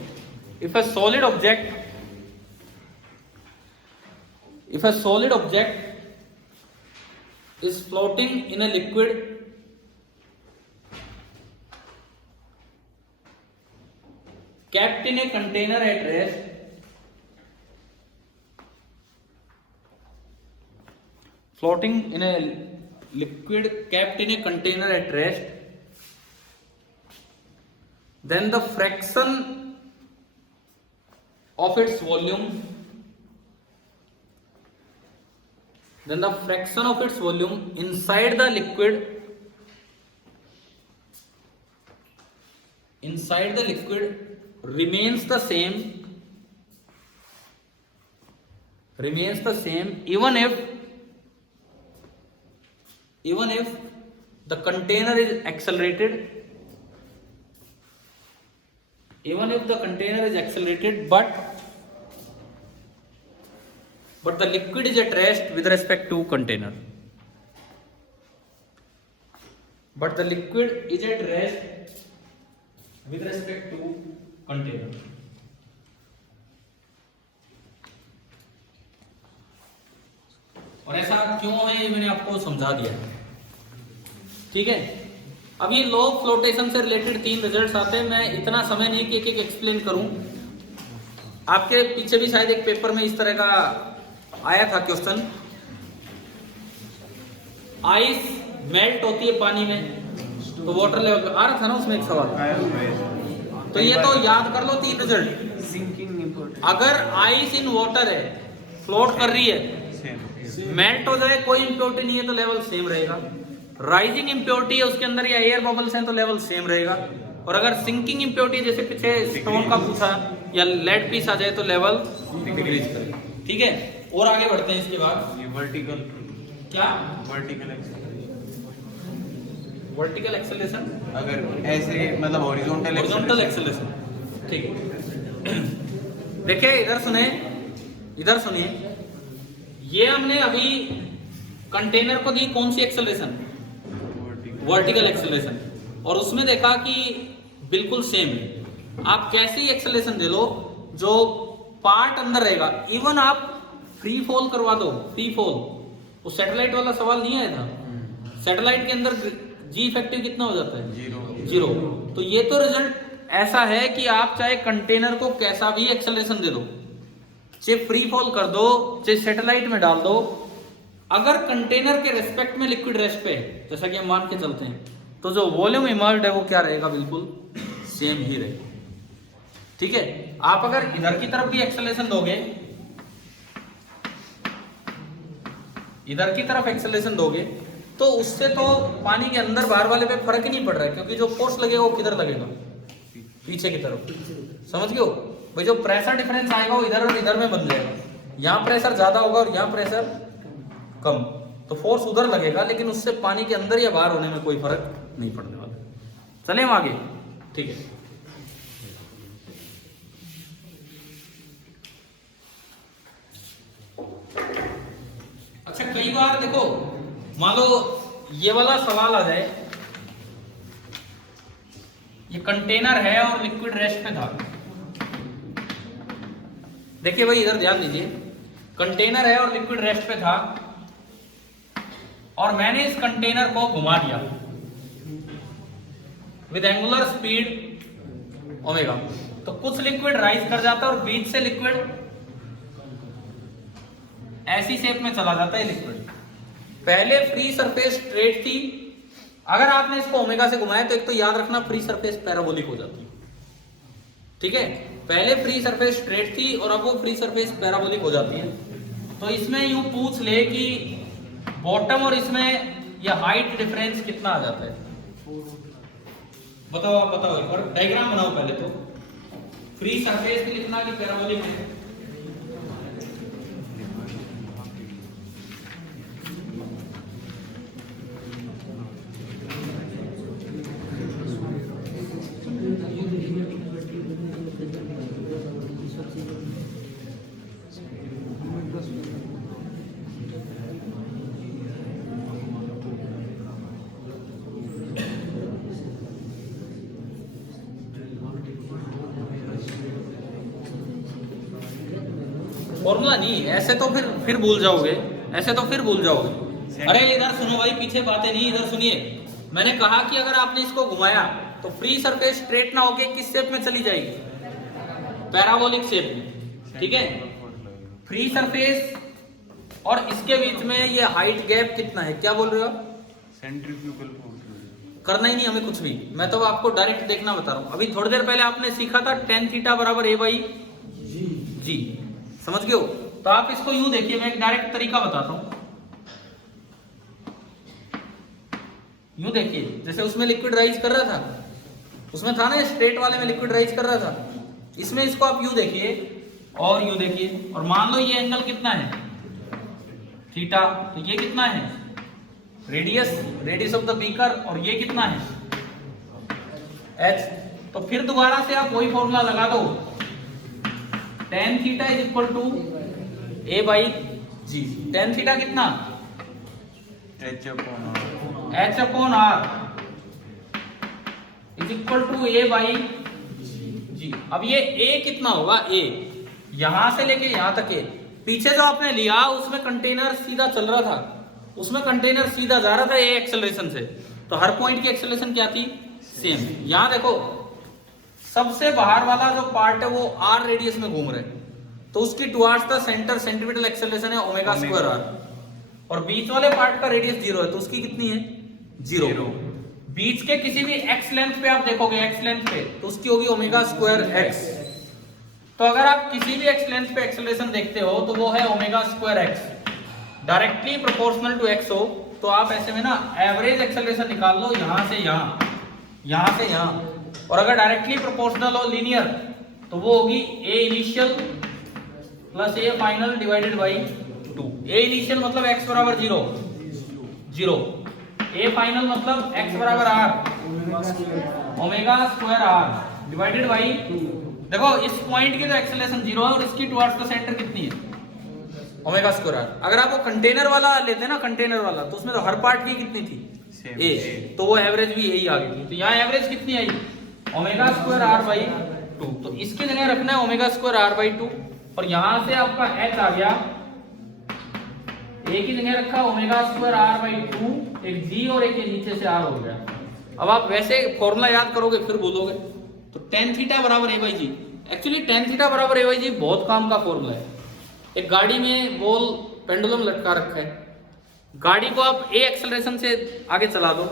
If a solid object is floating in a liquid kept in a container at rest, floating in a liquid kept in a container at rest, then the fraction of its volume inside the liquid remains the same even if the container is accelerated, but but the liquid is at rest with respect to container. But the liquid is at rest with respect to container. और ऐसा क्यों है ये मैंने आपको समझा दिया, ठीक है। अब ये लॉ ऑफ फ्लोटेशन से रिलेटेड 3 रिजल्ट्स आते हैं। मैं इतना समय नहीं कि एक एक एक्सप्लेन करूं। आपके पीछे भी शायद एक पेपर में इस तरह का आया था क्वेश्चन, आइस मेल्ट होती है पानी में तो वाटर लेवल पे आ रहा था ना उसमें एक सवाल। तो ये तो याद कर लो 3 रिजल्ट। Sinking important. अगर आइस इन वाटर है, फ्लोट कर रही है, मेल्ट हो जाए, कोई इम्प्योरिटी नहीं है तो लेवल सेम रहेगा। राइजिंग इम्प्योरिटी है उसके अंदर या एयर बबल्स हैं तो लेवल सेम रहेगा। और अगर सिंकिंग इम्प्योरिटी जैसे पीछे स्टोन का पूछा या लेड पीस आ जाए तो लेवल डिक्रीज करेगा, ठीक है। और आगे बढ़ते हैं इसके बाद। ये वर्टिकल क्या वर्टिकल एक्सेलरेशन, वर्टिकल एक्सेलरेशन, अगर ऐसे मतलब हॉरिजॉन्टल एक्सेलरेशन, ठीक है। देखिए इधर सुनिए, ये हमने अभी कंटेनर को दी कौन सी एक्सेलरेशन, वर्टिकल एक्सेलरेशन, और उसमें देखा कि बिल्कुल सेम है। आप कैसी एक्सेलरेशन दे लो, जो पार्ट अंदर रहेगा, इवन आप फ्री फॉल करवा दो, फ्री फॉल, वो सैटेलाइट वाला सवाल नहीं आया था। सैटेलाइट के अंदर जी इफेक्टिव कितना हो जाता है? 0। तो ये तो रिजल्ट ऐसा है कि आप चाहे कंटेनर को कैसा भी एक्सेलरेशन दे दो, चाहे फ्री फॉल कर दो, चाहे सैटेलाइट में डाल दो, अगर कंटेनर के रेस्पेक्ट में लिक्विड रेस्ट पे है, जैसा कि हम मान के चलते हैं, तो जो वॉल्यूम इमर्ज्ड है वो क्या रहेगा? बिल्कुल सेम ही रहेगा, ठीक है। आप अगर इधर की तरफ भी एक्सेलरेशन दोगे, इधर की तरफ एक्सेलरेशन दोगे, तो उससे तो पानी के अंदर बाहर वाले पे फर्क ही नहीं पड़ रहा है, क्योंकि जो फोर्स लगेगा वो किधर लगेगा? पीछे की तरफ। समझ गए हो भाई? जो प्रेशर डिफरेंस आएगा वो इधर और इधर में बन जाएगा। यहाँ प्रेशर ज्यादा होगा और यहाँ प्रेशर कम, तो फोर्स उधर लगेगा, लेकिन उससे पानी के अंदर या बाहर होने में कोई फर्क नहीं पड़ने वाला। चलें हम आगे, ठीक है। अच्छा, कई बार देखो, मान लो ये वाला सवाल आ जाए, ये कंटेनर है और लिक्विड रेस्ट पे था। देखिए भाई, इधर ध्यान दीजिए, कंटेनर है और लिक्विड रेस्ट पे था, और मैंने इस कंटेनर को घुमा दिया विद एंगुलर स्पीड ओमेगा, तो कुछ लिक्विड राइज कर जाता है और बीच से लिक्विड ऐसी शेप में चला जाता है। लिक्विड पहले फ्री सरफेस स्ट्रेट थी, अगर आपने इसको ओमेगा से घुमाया तो एक तो याद रखना फ्री सरफेस पैराबोलिक हो जाती है, ठीक है। पहले फ्री सरफेस स्ट्रेट थी और अब वो फ्री सरफेस पैराबोलिक हो जाती है। तो इसमें यूं पूछ ले कि बॉटम और इसमें ये हाइट डिफरेंस कितना आ जाता है? बताओ, आप बताओ, एक बार डायग्राम बनाओ पहले तो। फ्री सरफेस भी लिखना कि पैराबोलिक है? फॉर्मूला नहीं, ऐसे तो फिर भूल जाओगे, ऐसे तो फिर भूल जाओगे। अरे इधर सुनो भाई, पीछे बातें नहीं, इधर सुनिए। मैंने कहा कि अगर आपने इसको घुमाया तो फ्री सरफेस स्ट्रेट ना होके किस शेप में चली जाएगी? पैराबोलिक शेप में, ठीक है। फ्री सरफेस और इसके बीच में ये हाइट गैप कितना है? क्या बोल रहे हो आप? Centrifugal force. करना ही नहीं हमें कुछ भी, मैं तो आपको डायरेक्ट देखना बता रहा हूं। अभी थोड़ी देर पहले आपने सीखा था tan थीटा बराबर a/g, समझ गए हो? तो आप इसको यूं देखिए, मैं एक डायरेक्ट तरीका बताता हूं। यूं देखिए, जैसे उसमें लिक्विड राइज कर रहा था, उसमें था ना स्ट्रेट वाले में लिक्विड राइज कर रहा था, इसमें इसको आप यूं देखिए और यूं देखिए, और मान लो ये एंगल कितना है? थीटा। तो ये कितना है? रेडियस ऑफ द बीकर, और ये कितना है? h। तो फिर दोबारा से आप वही फॉर्मूला लगा दो, tan theta is equal to a/g G. Tan theta कितना? H upon R. H upon R is equal to A by G. अब ये ए कितना होगा? ए यहां से लेके यहां तक ए। पीछे जो आपने लिया उसमें कंटेनर सीधा चल रहा था, उसमें कंटेनर सीधा जा रहा था ए एक्सेलरेशन से, तो हर पॉइंट की एक्सेलरेशन क्या थी? सेम। यहां देखो सबसे बाहर वाला जो पार्ट है वो आर रेडियस में घूम रहा है, तो उसकी towards the centre centripetal acceleration है ओमेगा स्क्वायर आर, और बीच वाले पार्ट का रेडियस 0 है तो उसकी कितनी है? 0। बीच के किसी भी एक्स लेंथ पे आप देखोगे, एक्स लेंथ पे, तो उसकी होगी ओमेगा स्क्वायर एक्स। तो अगर आप किसी भी एक्स लेंथ पे एक्सेलरेशन देखते हो तो वो है omega square x, directly proportional to x हो, तो आप ऐसे में ना एवरेज एक्सेलरेशन निकाल लो, यहां से यहां, यहां से यहां, और अगर डायरेक्टली प्रोपोर्शनल हो लीनियर तो वो होगी a initial plus a final divided by 2। A initial मतलब x बराबर 0, 0। ए फाइनल मतलब x बराबर r, omega square r divided by. देखो इस पॉइंट की तो एक्सेलरेशन 0 है और इसकी टुवर्ड्स द सेंटर कितनी है? Omega square r। अगर आप वो कंटेनर वाला लेते ना, कंटेनर वाला, तो उसमें तो हर पार्ट की कितनी थी? a, तो वो एवरेज भी यही आ गई थी। तो यहाँ एवरेज कितनी आई? Omega square r by 2। तो इसकी जगह रखना है ओमेगा स्क्वायर r बाई 2, और यहां से आपका h आ गया, a की जगह रखा ओमेगा स्क्वायर r बाई 2, एक g और एक नीचे से r हो गया। अब आप वैसे फॉर्मूला याद करोगे फिर बोलोगे, तो tan थीटा बराबर a by g. Actually tan theta बराबर a बाई जी बहुत काम का फॉर्मूला है। एक गाड़ी में बॉल पेंडुलम लटका रखा है, गाड़ी को आप a एक्सेलरेशन से आगे चला दो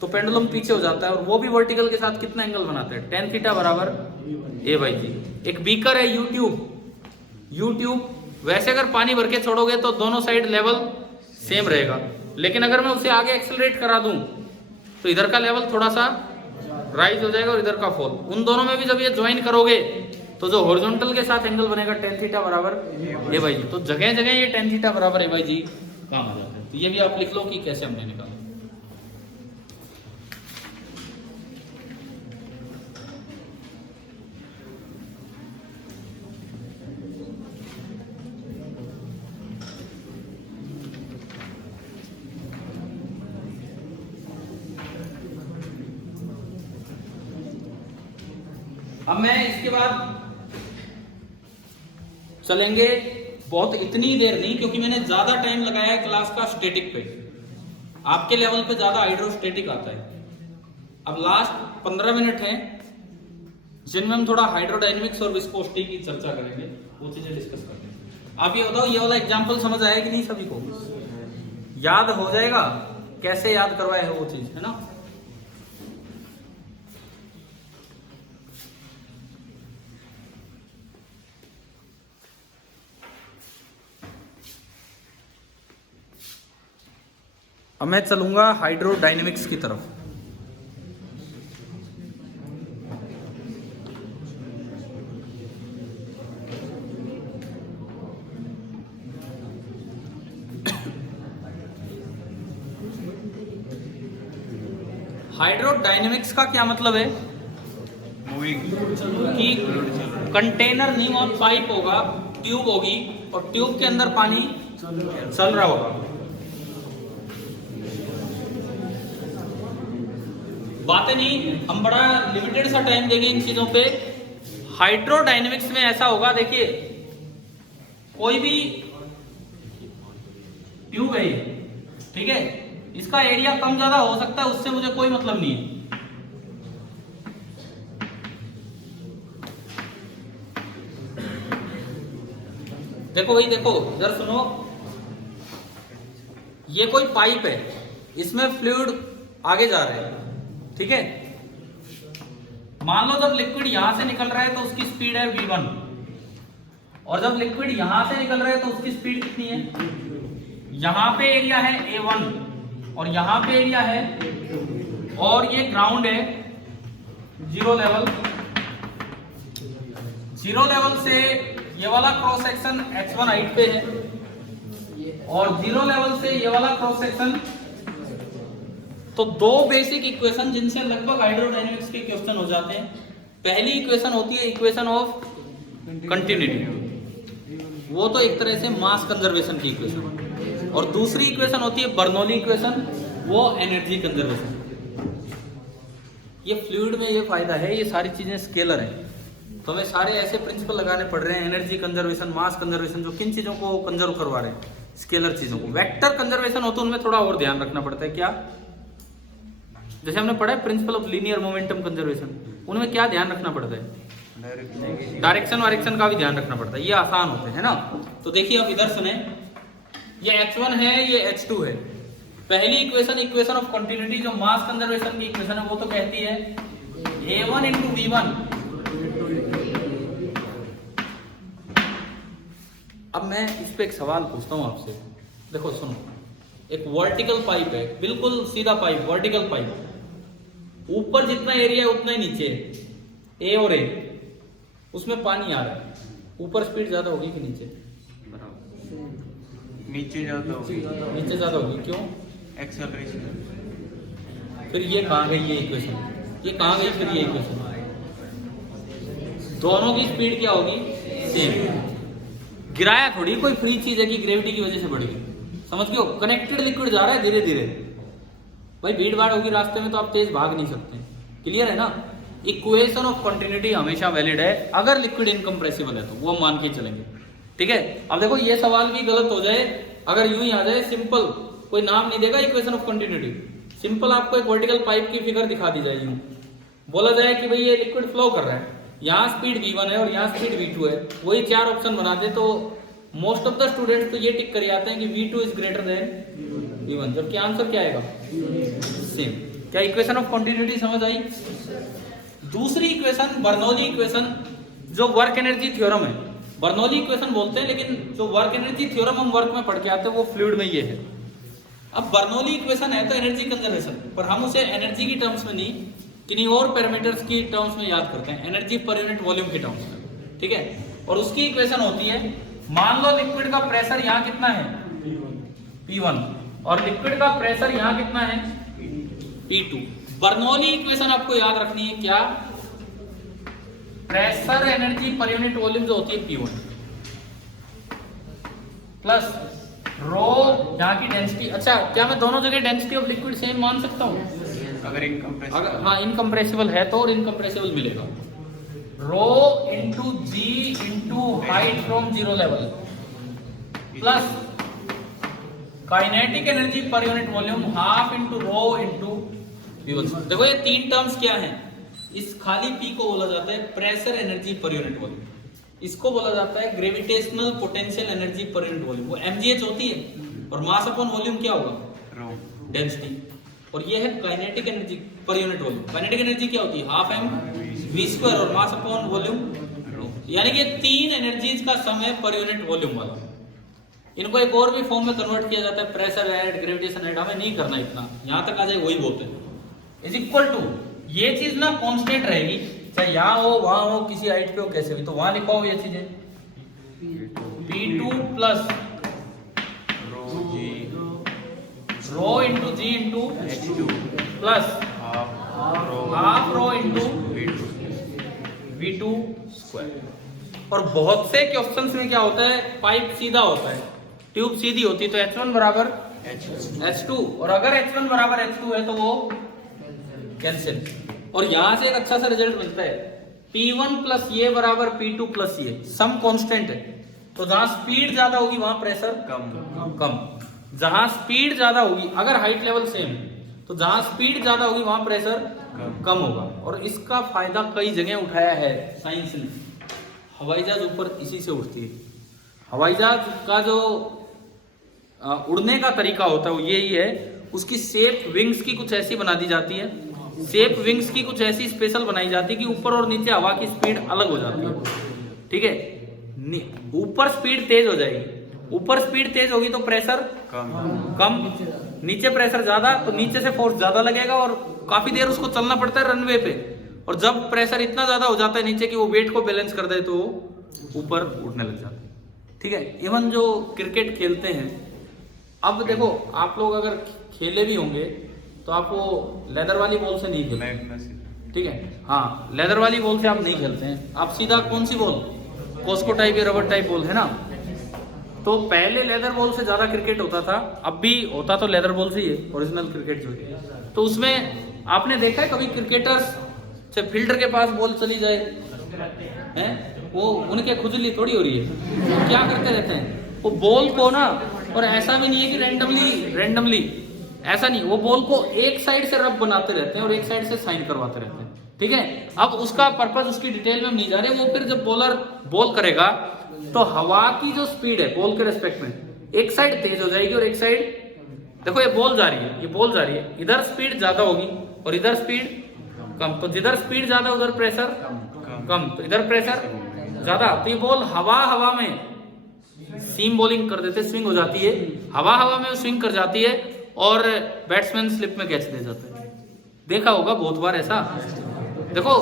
तो पेंडुलम पीछे हो जाता है, और वो भी वर्टिकल के साथ कितना एंगल बनाता है? tan थीटा बराबर a बाई जी। एक बीकर है यूट्यूब, वैसे अगर पानी भर के छोड़ोगे तो दोनों साइड लेवल सेम रहेगा, लेकिन अगर मैं उसे आगे एक्सेलरेट करा दूं तो इधर का लेवल थोड़ा सा राइज हो जाएगा और इधर का फॉल। उन दोनों में भी जब ये ज्वाइन करोगे तो जो हॉरिजॉन्टल के साथ एंगल बनेगा tan थीटा बराबर a बाई जी। तो जगह जगह ये tan थीटा बराबर a बाई जी काम आ जाता है। तो ये भी आप लिख लो कि कैसे हमने निकाला। अब मैं इसके बाद चलेंगे बहुत इतनी देर नहीं, क्योंकि मैंने ज्यादा टाइम लगाया है क्लास का स्टैटिक पे, आपके लेवल पे ज्यादा हाइड्रोस्टैटिक आता है। अब लास्ट 15 मिनट हैं जिनमें हम थोड़ा हाइड्रोडायनेमिक्स और विस्कोसिटी की चर्चा करेंगे, वो चीजें डिस्कस करेंगे। आप ये बताओ, ये वाला एग्जांपल समझ आया कि नहीं? सभी को याद हो जाएगा? कैसे याद करवाए है वो चीज, है ना? अब मैं चलूंगा हाइड्रोडायनेमिक्स की तरफ। हाइड्रोडायनेमिक्स का क्या मतलब है? कि कंटेनर नहीं और पाइप होगा, ट्यूब होगी, और ट्यूब के अंदर पानी चल रहा होगा। बातें नहीं, हम बड़ा लिमिटेड सा टाइम देंगे इन चीजों पे। हाइड्रोडायनेमिक्स में ऐसा होगा, देखिए कोई भी ट्यूब है, ठीक है, इसका एरिया कम ज्यादा हो सकता है, उससे मुझे कोई मतलब नहीं है। देखो भाई, देखो इधर सुनो, ये कोई पाइप है, इसमें फ्लूइड आगे जा रहा है, ठीक है। मान लो जब लिक्विड यहां से निकल रहा है तो उसकी स्पीड है v1, और जब लिक्विड यहां से निकल रहा है तो उसकी स्पीड कितनी है? यहां पे एरिया है a1 और यहां पे एरिया है, और ये ग्राउंड है, जीरो लेवल। जीरो लेवल से ये वाला क्रॉस सेक्शन h1 हाइट पे है, और जीरो लेवल से ये वाला क्रॉस सेक्शन। तो दो बेसिक इक्वेशन जिनसे लगभग हाइड्रोडायनेमिक्स के क्वेश्चन हो जाते हैं। पहली इक्वेशन होती है इक्वेशन ऑफ कंटिन्यूटी, वो तो एक तरह से मास कंजर्वेशन की इक्वेशन, और दूसरी इक्वेशन होती है बर्नौली इक्वेशन, वो एनर्जी कंजर्वेशन। ये फ्लूइड में ये फायदा है, ये सारी चीजें स्केलर हैं, तो हमें सारे ऐसे प्रिंसिपल लगाने पड़ रहे हैं, एनर्जी कंजर्वेशन, मास कंजर्वेशन, जो किन चीजों को कंजर्व करवा रहे हैं, स्केलर चीजों को। वेक्टर कंजर्वेशन हो तो उनमें थोड़ा और ध्यान रखना पड़ता है। क्या? जैसे हमने पढ़ा है principle of linear momentum conservation, उनमें क्या ध्यान रखना पड़ता है? डायरेक्शन वायरेक्शन का भी ध्यान रखना पड़ता है, ये आसान होते हैं ना। तो देखिए अब इधर सुने, ये H1 है, ये H2 है। पहली इक्वेशन, इक्वेशन ऑफ कंटिन्यूटी, जो मास कंजर्वेशन की इक्वेशन है, वो तो कहती है A1 into V1। अब मैं इस पे एक सवाल पूछता हूं आपसे, देखो सुनो, एक वर्टिकल पाइप है, बिल्कुल सीधा पाइप, वर्टिकल पाइप, ऊपर जितना एरिया है उतना ही नीचे ए और ए, उसमें पानी आ रहा है, ऊपर स्पीड ज्यादा होगी कि नीचे? नीचे ज्यादा होगी। नीचे ज्यादा होगी, क्यों? एक्सेलरेशन। फिर ये कहाँ गई ये इक्वेशन, ये कहाँ गई फिर ये इक्वेशन? दोनों की स्पीड क्या होगी? सेम। गिराया थोड़ी कोई फ्री चीज है कि ग्रेविटी की वजह से बढ़ गई, समझ गए हो? कनेक्टेड लिक्विड जा रहा है धीरे धीरे, भाई भीड़ भाड़ होगी रास्ते में तो आप तेज भाग नहीं सकते। क्लियर है ना? इक्वेशन ऑफ कंटिन्यूटी हमेशा वैलिड है अगर लिक्विड इनकम्प्रेसिबल है, तो वो मान के चलेंगे। ठीक है, अब देखो ये सवाल भी गलत हो जाए अगर यूं ही आ जाए सिंपल, कोई नाम नहीं देगा इक्वेशन ऑफ कंटिन्यूटी, सिंपल आपको एक वर्टिकल पाइप की फिगर दिखा दी जाए, यूं बोला जाए कि भाई ये लिक्विड फ्लो कर रहा है, यहाँ स्पीड v1 है और यहाँ स्पीड v2 है, वही चार ऑप्शन बना दे, तो मोस्ट ऑफ द स्टूडेंट्स तो ये टिक कर आते हैं कि v2 is greater than v1, जबकि आंसर क्या आएगा? सेम। क्या इक्वेशन ऑफ कंटिन्यूटी समझ आई? दूसरी इक्वेशन बर्नौली इक्वेशन, जो वर्क एनर्जी थ्योरम है, बर्नौली इक्वेशन बोलते हैं, लेकिन जो वर्क एनर्जी थ्योरम हम वर्क में पढ़ के आते हैं वो फ्लूइड में ये है। अब बर्नौली इक्वेशन है तो एनर्जी कंजर्वेशन, पर हम उसे एनर्जी की टर्म्स में नहीं, किन्हीं और पैरामीटर्स की टर्म्स में याद करते हैं, एनर्जी पर यूनिट वॉल्यूम की टर्म्स में। ठीक है, और उसकी इक्वेशन होती है, मान लो लिक्विड का प्रेशर यहाँ कितना है? P1, और लिक्विड का प्रेशर यहाँ कितना है? P2। बर्नौली इक्वेशन आपको याद रखनी है, क्या? Pressure energy per unit volume जो होती है P1 प्लस रो यहाँ की डेंसिटी। अच्छा, क्या मैं दोनों जगह डेंसिटी ऑफ लिक्विड सेम मान सकता हूँ? अगर इनकम्प्रेसिबल, हाँ इनकम्प्रेसिबल है तो, और इनकम्प्रेसिबल मिलेगा rho into g into height from zero level plus kinetic energy per unit volume half into rho into V1। देखो ये तीन टर्म्स क्या हैं, इस खाली P को बोला जाता है pressure energy per unit volume, इसको बोला जाता है gravitational potential energy per unit volume, वो mgh होती है, और मास अपॉन वॉल्यूम क्या होगा? रो, डेंसिटी। और ये है kinetic energy per unit volume, kinetic energy क्या होती है? हाफ mv², और मास अपॉन वॉल्यूम रो, यानी कि तीन एनर्जीज का सम है पर यूनिट वॉल्यूम वाला। इनको एक और भी फॉर्म में कन्वर्ट किया जाता है, प्रेशर हेड, ग्रेविटेशन हेड, हमें नहीं करना इतना, यहां तक आ जाए वही बहुत है, इज इक्वल टू, ये चीज ना कांस्टेंट रहेगी, चाहे यहाँ हो वहां हो, किसी हाइट पे हो, कैसे भी, तो वहां लिखा ये चीजें P2 plus rho into g into H2 plus half rho into V2 square. और बहुत से क्वेश्चंस में क्या होता है, पाइप सीधा होता है, ट्यूब सीधी होती है, तो H1 बराबर H2, और अगर H1 बराबर H2 है तो वो कैंसिल, और यहां से एक अच्छा सा रिजल्ट मिलता है, P1 प्लस ये बराबर P2 प्लस ये, सम कांस्टेंट है, तो जहां स्पीड ज्यादा होगी वहां प्रेशर कम, जहां स्पीड ज्यादा होगी, अगर हाइट लेवल सेम, तो जहां स्पीड ज्यादा होगी वहां प्रेशर कम होगा। और इसका फायदा कई जगह उठाया है साइंस ने, हवाई जहाज ऊपर इसी से उड़ती है, हवाई जहाज का जो उड़ने का तरीका होता है वो यही है, उसकी शेप विंग्स की कुछ ऐसी बना दी जाती है, शेप विंग्स की कुछ ऐसी स्पेशल बनाई जाती है कि ऊपर और नीचे हवा की स्पीड अलग हो जाती है। ठीक है, ऊपर स्पीड तेज हो जाएगी, ऊपर स्पीड तेज होगी तो प्रेशर कम, नीचे प्रेशर ज्यादा तो नीचे से फोर्स ज्यादा लगेगा, और काफी देर उसको चलना पड़ता है रनवे पे, और जब प्रेशर इतना ज्यादा हो जाता है नीचे कि वो वेट को बैलेंस कर दे तो ऊपर उठने लग जाता है। ठीक है, इवन जो क्रिकेट खेलते हैं, अब देखो आप लोग अगर खेले भी होंगे तो आप वो लेदर वाली बॉल से नहीं खेलते, ठीक है, हाँ लेदर वाली बॉल से आप नहीं खेलते हैं, आप सीधा कौन सी बॉल, कोस्को टाइप या रबर टाइप बॉल है ना, तो पहले लेदर बॉल से ज्यादा क्रिकेट होता था, अब भी होता तो लेदर बॉल से ही है ओरिजिनल क्रिकेट जो है। तो उसमें आपने देखा है कभी क्रिकेटर्स से फील्डर के पास बॉल चली जाए हैं, वो उनके खुजली थोड़ी हो रही है, क्या करते रहते हैं वो बॉल को ना, और ऐसा भी नहीं है कि रैंडमली ऐसा नहीं, वो बॉल को एक साइड से रब बनाते रहते हैं और एक साइड से साइन करवाते रहते हैं, ठीक है। अब उसका पर्पस, उसकी डिटेल में हम नहीं जा रहे। वो फिर जब बॉलर बॉल करेगा तो हवा की जो स्पीड है बॉल के रेस्पेक्ट में, एक साइड तेज हो जाएगी और एक साइड, देखो ये बॉल जा रही है, ये बॉल जा रही है, इधर स्पीड ज्यादा होगी और इधर स्पीड कम। तो जिधर स्पीड ज्यादा उधर प्रेशर कम, तो इधर प्रेशर ज्यादा। तो ये बॉल हवा में सीम बॉलिंग कर देते, स्विंग हो जाती है, हवा में स्विंग कर जाती है और बैट्समैन स्लिप में कैच दे जाते हैं। देखा होगा बहुत बार ऐसा। देखो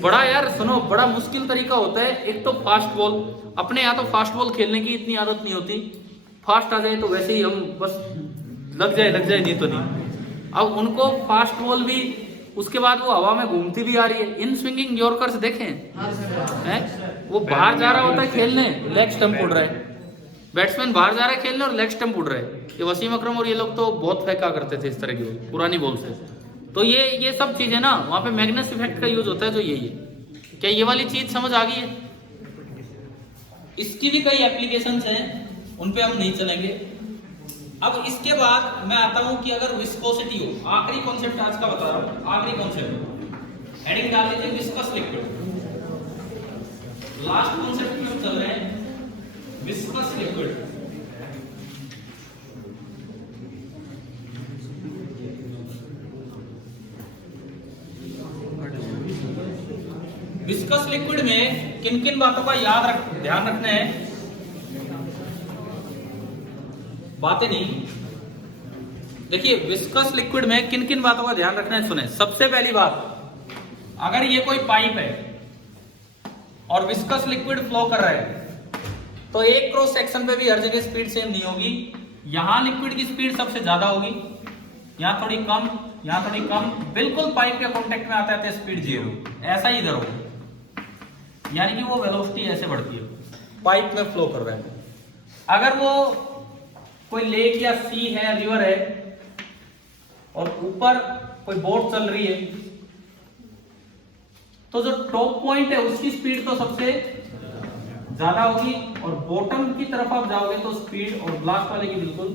बड़ा यार सुनो, बड़ा मुश्किल तरीका होता है। एक तो फास्ट बॉल, अपने यहाँ तो फास्ट बॉल खेलने की इतनी आदत नहीं होती, फास्ट आ जाए तो वैसे ही हम बस लग जाए नहीं तो नहीं। अब उनको फास्ट बॉल भी, उसके बाद वो हवा में घूमती भी आ रही है। इन स्विंगिंग यॉर्कर्स देखें हैं, वो बाहर जा रहा होता है खेलने, लेग स्टंप उड़ रहा है, बैट्समैन बाहर जा रहा है खेलने और लेग स्टंप उड़ रहा है। ये वसीम अकरम और ये लोग तो बहुत फेंका करते थे इस तरह की बॉल, पुरानी बॉल से। तो ये सब चीजें ना, वहां पे मैग्नेस इफेक्ट का यूज होता है, जो यही है। क्या ये वाली चीज समझ आ गई है? इसकी भी कई एप्लीकेशंस हैं, उन पे हम नहीं चलेंगे। अब इसके बाद मैं आता हूं कि अगर विस्कोसिटी हो, आखिरी कॉन्सेप्ट आज का बता रहा हूं, आखिरी कॉन्सेप्ट, हेडिंग डाल दीजिए विस्कस लिक्विड। लास्ट कॉन्सेप्ट में हम चल रहे हैं, विस्कस लिक्विड। विस्कस लिक्विड में किन किन बातों का ध्यान रखना है, बातें नहीं। देखिए विस्कस लिक्विड में किन किन बातों का ध्यान रखना है, सुने। सबसे पहली बात, अगर ये कोई पाइप है और विस्कस लिक्विड फ्लो कर रहा है तो एक क्रॉस सेक्शन पे भी हर जगह स्पीड सेम नहीं होगी। यहां लिक्विड की स्पीड सबसे ज्यादा होगी, यहां थोड़ी कम, यहां थोड़ी कम, बिल्कुल पाइप के कांटेक्ट में आता है स्पीड 0। ऐसा ही इधर होगा, यानी कि वो वेलोसिटी ऐसे बढ़ती है, पाइप में फ्लो कर रहा है। अगर वो कोई लेक या सी है, रिवर है, और ऊपर कोई बोट चल रही है, तो जो टॉप पॉइंट है उसकी स्पीड तो सबसे ज्यादा होगी, और बॉटम की तरफ आप जाओगे तो स्पीड और लास्ट वाले की बिल्कुल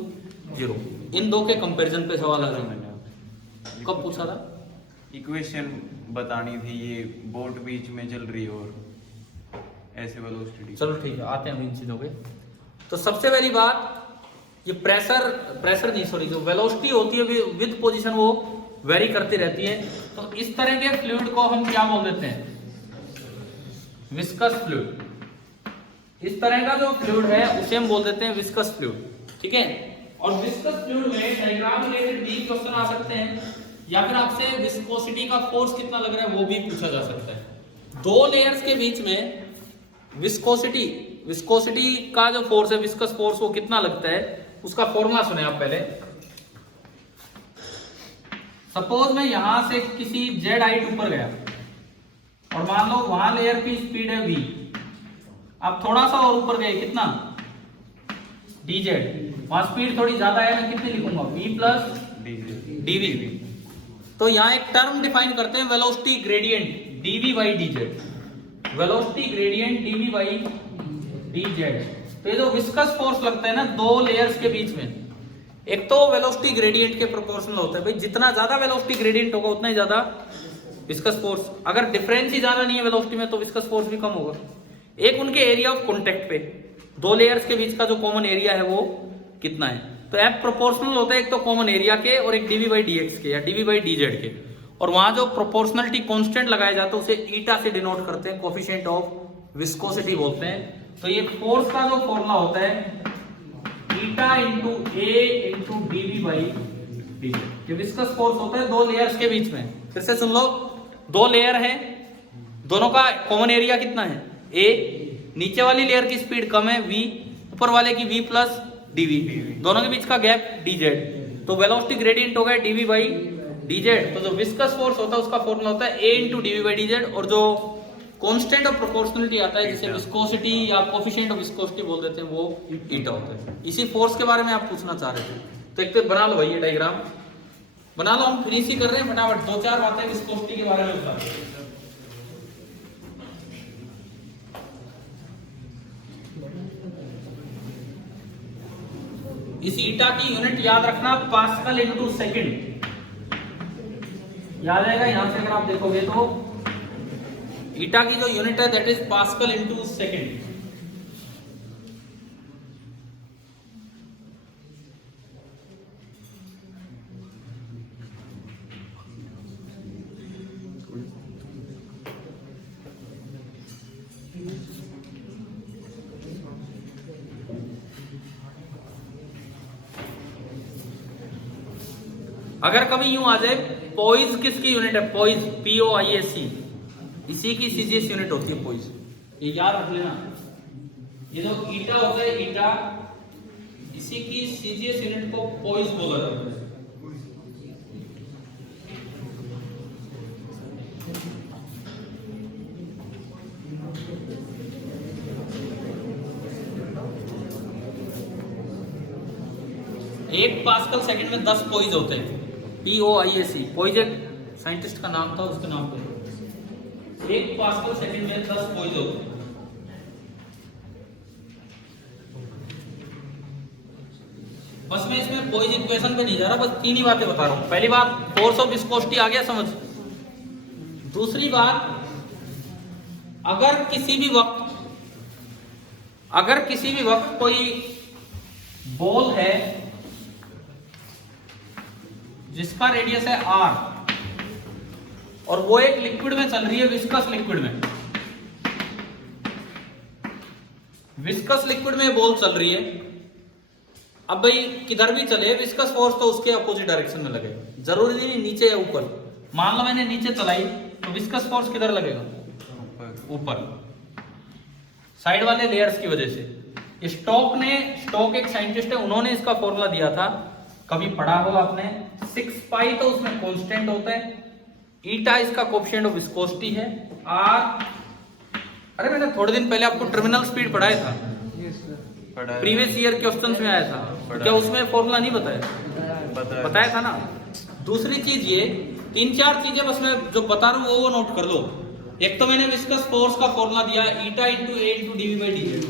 0। इन दो के कंपैरिजन पे सवाल आ रहा है। मैंने कब पूछा था? इक्वेशन बतानी थी, ये बोट बीच में चल रही है और ऐसे वेलोसिटी। चलो ठीक है, आते हैं इन चीजों पे। तो सबसे पहली बात, ये प्रेशर नहीं, सॉरी, जो वेलोसिटी होती है विद पोजीशन वो वेरी करती रहती है। तो इस तरह के फ्लूइड को हम क्या बोल देते हैं? Viscous fluid. इस तरह का जो फ्लूइड है उसे हम बोल देते हैं विस्कस फ्लूइड, ठीक है। और विस्कस फ्लूइड में डायग्राम रिलेटेड भी क्वेश्चन आ सकते हैं, या फिर आपसे विस्कोसिटी का फोर्स कितना लग रहा है वो भी पूछा जा सकता है। दो लेयर्स के बीच में विस्कोसिटी का जो फोर्स है, विस्कस फोर्स, वो कितना लगता है, उसका फॉर्मूला सुने आप पहले। सपोज मैं यहां से किसी जेड हाइट ऊपर गया और मान लो वहां लेयर की स्पीड है v, अब थोड़ा सा और ऊपर गए, कितना, dz, वहां स्पीड थोड़ी ज्यादा है, मैं कितनी लिखूंगा, v प्लस dv। तो यहां एक टर्म डिफाइन करते हैं, velocity gradient dv by dz, velocity gradient dv by dz। तो ये जो विस्कस फोर्स लगता है ना दो लेयर्स के बीच में, एक तो वेलोसिटी ग्रेडियंट के प्रोपोर्शनल होता है, भाई जितना ज्यादा वेलोसिटी ग्रेडियंट होगा उतना ही ज्यादा विस्कस फोर्स। अगर डिफरेंस ही ज्यादा नहीं है वेलोसिटी में तो विस्कस फोर्स भी कम होगा। एक उनके एरिया ऑफ कॉन्टेक्ट पे, दो लेयर्स के बीच का जो कॉमन एरिया है वो कितना है, तो एफ प्रोपोर्शनल होता है एक तो कॉमन एरिया के और एक dv by dx के या dv by dz के। और वहां जो प्रोपोर्शनलिटी कांस्टेंट लगाया जाता है उसे ईटा से डिनोट करते हैं, कोफिशिएंट ऑफ विस्कोसिटी बोलते हैं। तो ये फोर्स का जो फॉर्मूला होता है eta into a into dv by dz। ये विस्कस फोर्स होता है दो लेयर्स के बीच में। फिर से सुन लो, दो लेयर है, दोनों का कॉमन एरिया कितना है, a, नीचे वाली लेयर की स्पीड कम है v, ऊपर वाले की v प्लस dv, दोनों के बीच का गैप dz। तो वेलोसिटी ग्रेडियंट हो गया dv by dz। तो जो विस्कस फोर्स होता है उसका फॉर्मूला होता है a into dv by dz, और जो कांस्टेंट ऑफ प्रोपोर्शनलिटी आता है, जिसे विस्कोसिटी या कोफिशिएंट ऑफ विस्कोसिटी बोल देते हैं, वो ईटा होता है। इसी फोर्स के बारे में आप पूछना चाह रहे थे, तो एक तो बना लो भाई ये डायग्राम बना लो, हम फिनिश ही कर रहे हैं फटाफट, 2-4 बातें विस्कोसिटी के बारे में बता दो। इस ईटा की यूनिट याद रखना पास्कल इनटू सेकंड, याद आएगा यहां से अगर आप देखोगे तो ईटा की जो यूनिट है that is pascal into second. अगर कभी यूं आ जाए पॉइज किसकी यूनिट है, पॉइज POISE, इसी की सीजीएस यूनिट होती है पॉइज, ये याद रख लेना। ये जो ईटा होता है ईटा, इसी की सीजीएस यूनिट को पॉइज बोला जाता है। एक पास्कल सेकंड में 10 पॉइज होते हैं, POISE, पॉइज एक साइंटिस्ट का नाम था, उसके नाम पे एक पास्कल सेकंड में 10 पॉइज होते हैं। बस मैं इसमें पॉइज इक्वेशन पे नहीं जा रहा, बस 3 ही बातें बता रहा हूं। पहली बात, फोर्स ऑफ विस्कोसिटी आ गया समझ। दूसरी बात, अगर किसी भी वक्त कोई बॉल है जिसका रेडियस है R और वो एक लिक्विड में चल रही है, विस्कस लिक्विड में, विस्कस लिक्विड में बॉल चल रही है। अब भाई किधर भी चले विस्कस फोर्स तो उसके अपोजिट डायरेक्शन में लगे, जरूरी नहीं नीचे या ऊपर। मान लो मैंने नीचे चलाई तो विस्कस फोर्स किधर लगेगा, ऊपर, साइड वाले लेयर्स की वजह से। स्टोक एक साइंटिस्ट है, उन्होंने इसका फॉर्मूला दिया था, कभी पढ़ा हो आपने, 6 पाई तो उसमें कांस्टेंट होता है, ईटा इसका कोएफिशिएंट ऑफ विस्कोसिटी है, R, अरे मैंने थोड़े दिन पहले आपको टर्मिनल स्पीड पढ़ाया था, प्रीवियस ईयर क्वेश्चंस में आया था, क्या उसमें फॉर्मूला नहीं बताया था ना। दूसरी चीज ये 3-4 चीजें बस मैं जो बता रहा हूँ वो नोट कर लो। एक तो मैंने विस्कस फोर्स का फॉर्मूला दिया, eta into A into dV/dz।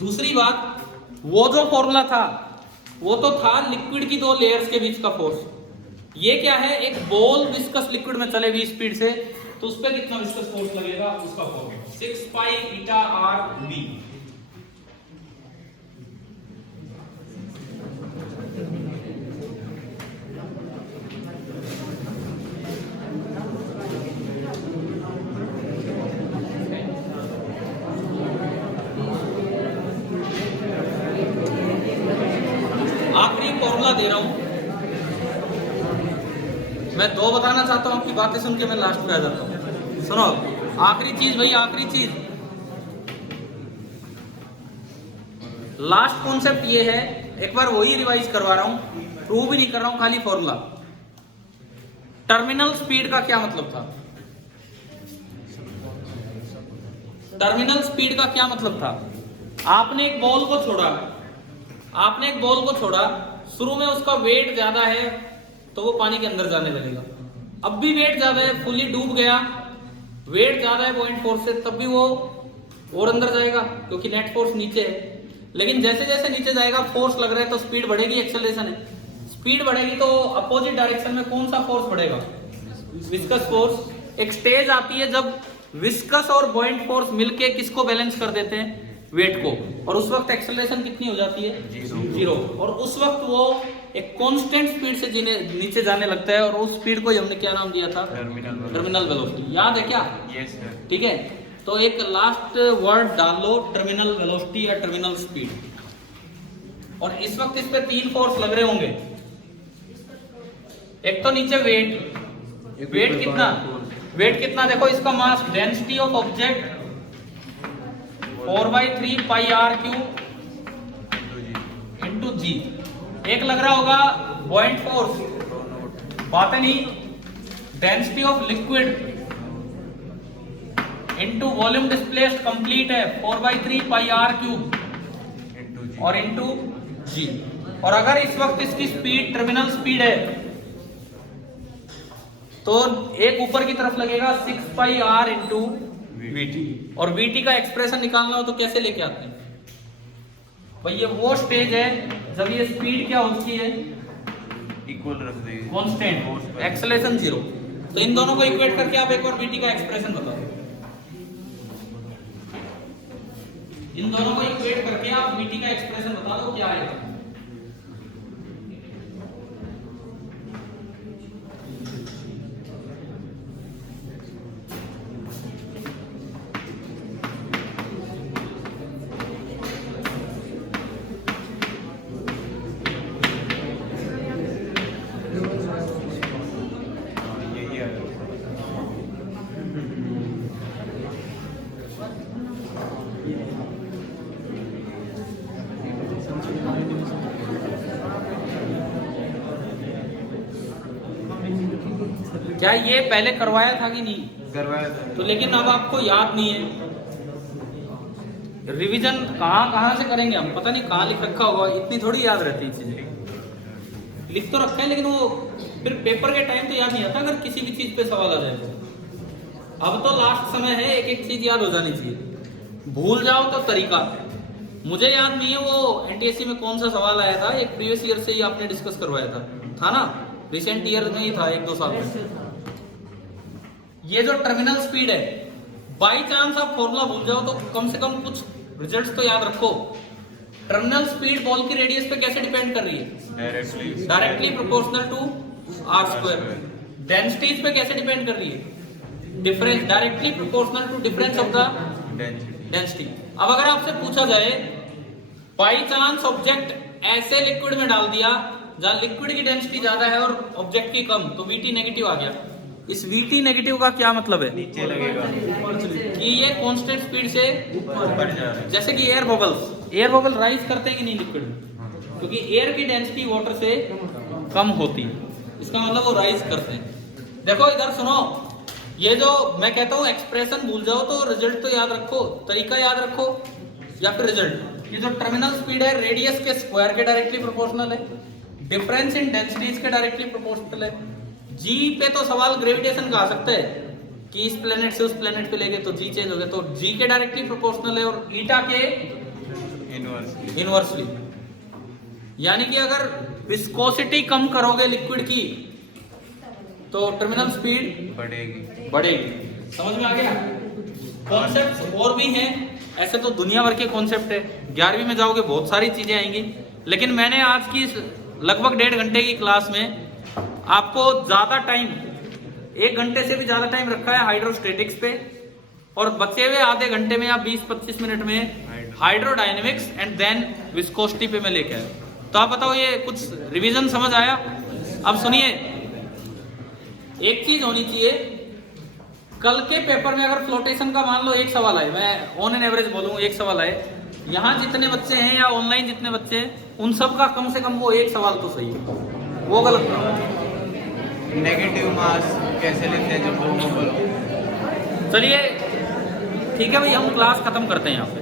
दूसरी बात, वो जो फॉर्मूला था वो तो था लिक्विड की 2 लेयर्स के बीच का फोर्स। ये क्या है, एक बॉल विस्कस लिक्विड में चले V स्पीड से, तो उस पर कितना विस्कस फोर्स लगेगा, उसका फॉर्मूला 6 पाई ईटा R V। आखिरी फॉर्मूला दे रहा हूं मैं, 2 बताना चाहता हूं, आपकी बातें सुन के मैं लास्ट पे आ जाता हूं। सुनो आखिरी चीज भाई, आखिरी चीज, लास्ट कॉन्सेप्ट ये है, एक बार वही रिवाइज करवा रहा हूं, प्रूव भी नहीं कर रहा हूं, खाली फॉर्मूला। टर्मिनल स्पीड का क्या मतलब था, टर्मिनल स्पीड का क्या मतलब था, आपने एक बॉल को छोड़ा, शुरू में उसका वेट ज्यादा है तो वो पानी के अंदर जाने लगेगा। अब भी वेट ज्यादा है, फुली डूब गया, वेट ज्यादा है 0.4 से, तब भी वो और अंदर जाएगा क्योंकि नेट फोर्स नीचे है। लेकिन जैसे जैसे नीचे जाएगा फोर्स लग रहा है तो स्पीड बढ़ेगी, एक्सेलरेशन है, स्पीड बढ़ेगी तो अपोजिट डायरेक्शन में कौन सा फोर्स बढ़ेगा, विस्कस फोर्स। एक स्टेज आती है जब विस्कस और बॉइंट फोर्स मिलके किसको बैलेंस कर देते हैं, वेट को, और उस वक्त एक्सेलरेशन कितनी हो जाती है, 0। और उस वक्त वो एक कांस्टेंट स्पीड से नीचे जाने लगता है, और उस स्पीड को हमने क्या नाम दिया था, टर्मिनल वेलोसिटी। याद है क्या, यस सर। ठीक है, तो एक लास्ट वर्ड डाल लो, टर्मिनल वेलोसिटी या टर्मिनल स्पीड। और इस वक्त इस पे 3 फोर्स लग रहे होंगे, एक तो नीचे वेट कितना देखो, इसका mass, density of object 4/3 pi R³ into G। एक लग रहा होगा बॉइंट फोर्स, बात नहीं, density of liquid into volume displaced complete है 4/3 pi r cube into g और इंटू जी। और अगर इस वक्त इसकी स्पीड टर्मिनल स्पीड है तो एक ऊपर की तरफ लगेगा 6 पाई आर इंटू वीटी। और वीटी का एक्सप्रेशन निकालना हो तो कैसे लेके आते हैं भाई? ये वो स्टेज है जब ये स्पीड क्या होती है, इक्वल रख देंगे कांस्टेंट, एक्सेलरेशन 0। तो इन दोनों को इक्वेट करके आप एक और वीटी का एक्सप्रेशन बताओ। इन दोनों को इक्वेट करके आप वीटी का एक्सप्रेशन बता दो क्या आएगा। यही है। क्या ये पहले करवाया था कि नहीं? करवाया था तो लेकिन अब आपको याद नहीं है। रिवीजन कहाँ से करेंगे हम, पता नहीं कहाँ लिख रखा होगा, इतनी थोड़ी याद रहती है चीजें। लिख तो रखा है लेकिन वो फिर पेपर के टाइम तो याद नहीं आता अगर किसी भी चीज पे सवाल आ जाए तो। अब तो लास्ट समय है, एक एक चीज याद हो जानी चाहिए। भूल जाओ तो तरीका। मुझे याद नहीं है वो एनटीएससी में कौन सा सवाल आया था, एक प्रीवियस ईयर से ही आपने डिस्कस करवाया था ना? रिसेंट ईयर में ही था, 1-2 साल में। ये जो टर्मिनल स्पीड है, बाई चांस आप फॉर्मूला भूल जाओ तो कम से कम कुछ रिजल्ट्स तो याद रखो। टर्मिनल स्पीड बॉल की रेडियस पे कैसे डिपेंड कर रही है? Directly proportional to r square. Densities पे कैसे डिपेंड कर रही है? Difference, directly proportional to difference of the density. अब अगर आपसे पूछा जाए बाई चांस ऑब्जेक्ट ऐसे लिक्विड में डाल दिया जहां लिक्विड की डेंसिटी ज्यादा है और ऑब्जेक्ट की कम, तो वीटी नेगेटिव आ गया। इस वीटी नेगेटिव का क्या मतलब है? नीचे लगेगा कि ये कांस्टेंट स्पीड से ऊपर जा रहा है। जैसे कि एयर बबल राइज करते हैं कि नहीं लिक्विड में, क्योंकि एयर की डेंसिटी वाटर से कम होती है, इसका मतलब वो राइज करते हैं। देखो इधर सुनो, ये जो मैं कहता हूँ एक्सप्रेशन भूल जाओ तो रिजल्ट तो याद रखो, तरीका याद रखो या फिर रिजल्ट। ये जो टर्मिनल स्पीड है रेडियस के स्क्वायर के डायरेक्टली प्रोपोर्शनल है, डिफरेंस इन डेंसिटीज के डायरेक्टली प्रोपोर्शनल है। जी पे तो सवाल ग्रेविटेशन का आ सकता है कि इस प्लेनेट से उस प्लेनेट पे ले गए तो जी चेंज हो गया, तो जी के डायरेक्टली प्रोपोर्शनल है और ईटा के इनवर्सली। यानी कि अगर विस्कोसिटी कम करोगे लिक्विड की तो टर्मिनल स्पीड बढ़ेगी। समझ में आ गया? कॉन्सेप्ट और भी हैं, ऐसे तो दुनिया भर के कॉन्सेप्ट है, 11वीं में जाओगे बहुत सारी चीजें आएंगी। लेकिन मैंने आज की लगभग 1.5 घंटे की क्लास में आपको ज्यादा टाइम, 1 घंटे से भी ज्यादा टाइम रखा है हाइड्रोस्टेटिक्स पे, और बचे हुए आधे घंटे में या 20-25 मिनट में हाइड्रोडायनेमिक्स एंड देन विस्कोसिटी पे मैं लेके आया। तो आप बताओ ये कुछ रिवीजन समझ आया? अब सुनिए, एक चीज होनी चाहिए, कल के पेपर में अगर फ्लोटेशन का मान लो एक सवाल आए, मैं ऑन एन एवरेज बोलूंगा एक सवाल आए, यहाँ जितने बच्चे हैं या ऑनलाइन जितने बच्चे हैं उन सब का कम से कम वो एक सवाल तो सही है, वो गलत ना हो। नेगेटिव मास कैसे लेते हैं जब दोनों बोलो? चलिए ठीक है भाई, हम क्लास खत्म करते हैं यहाँ पे।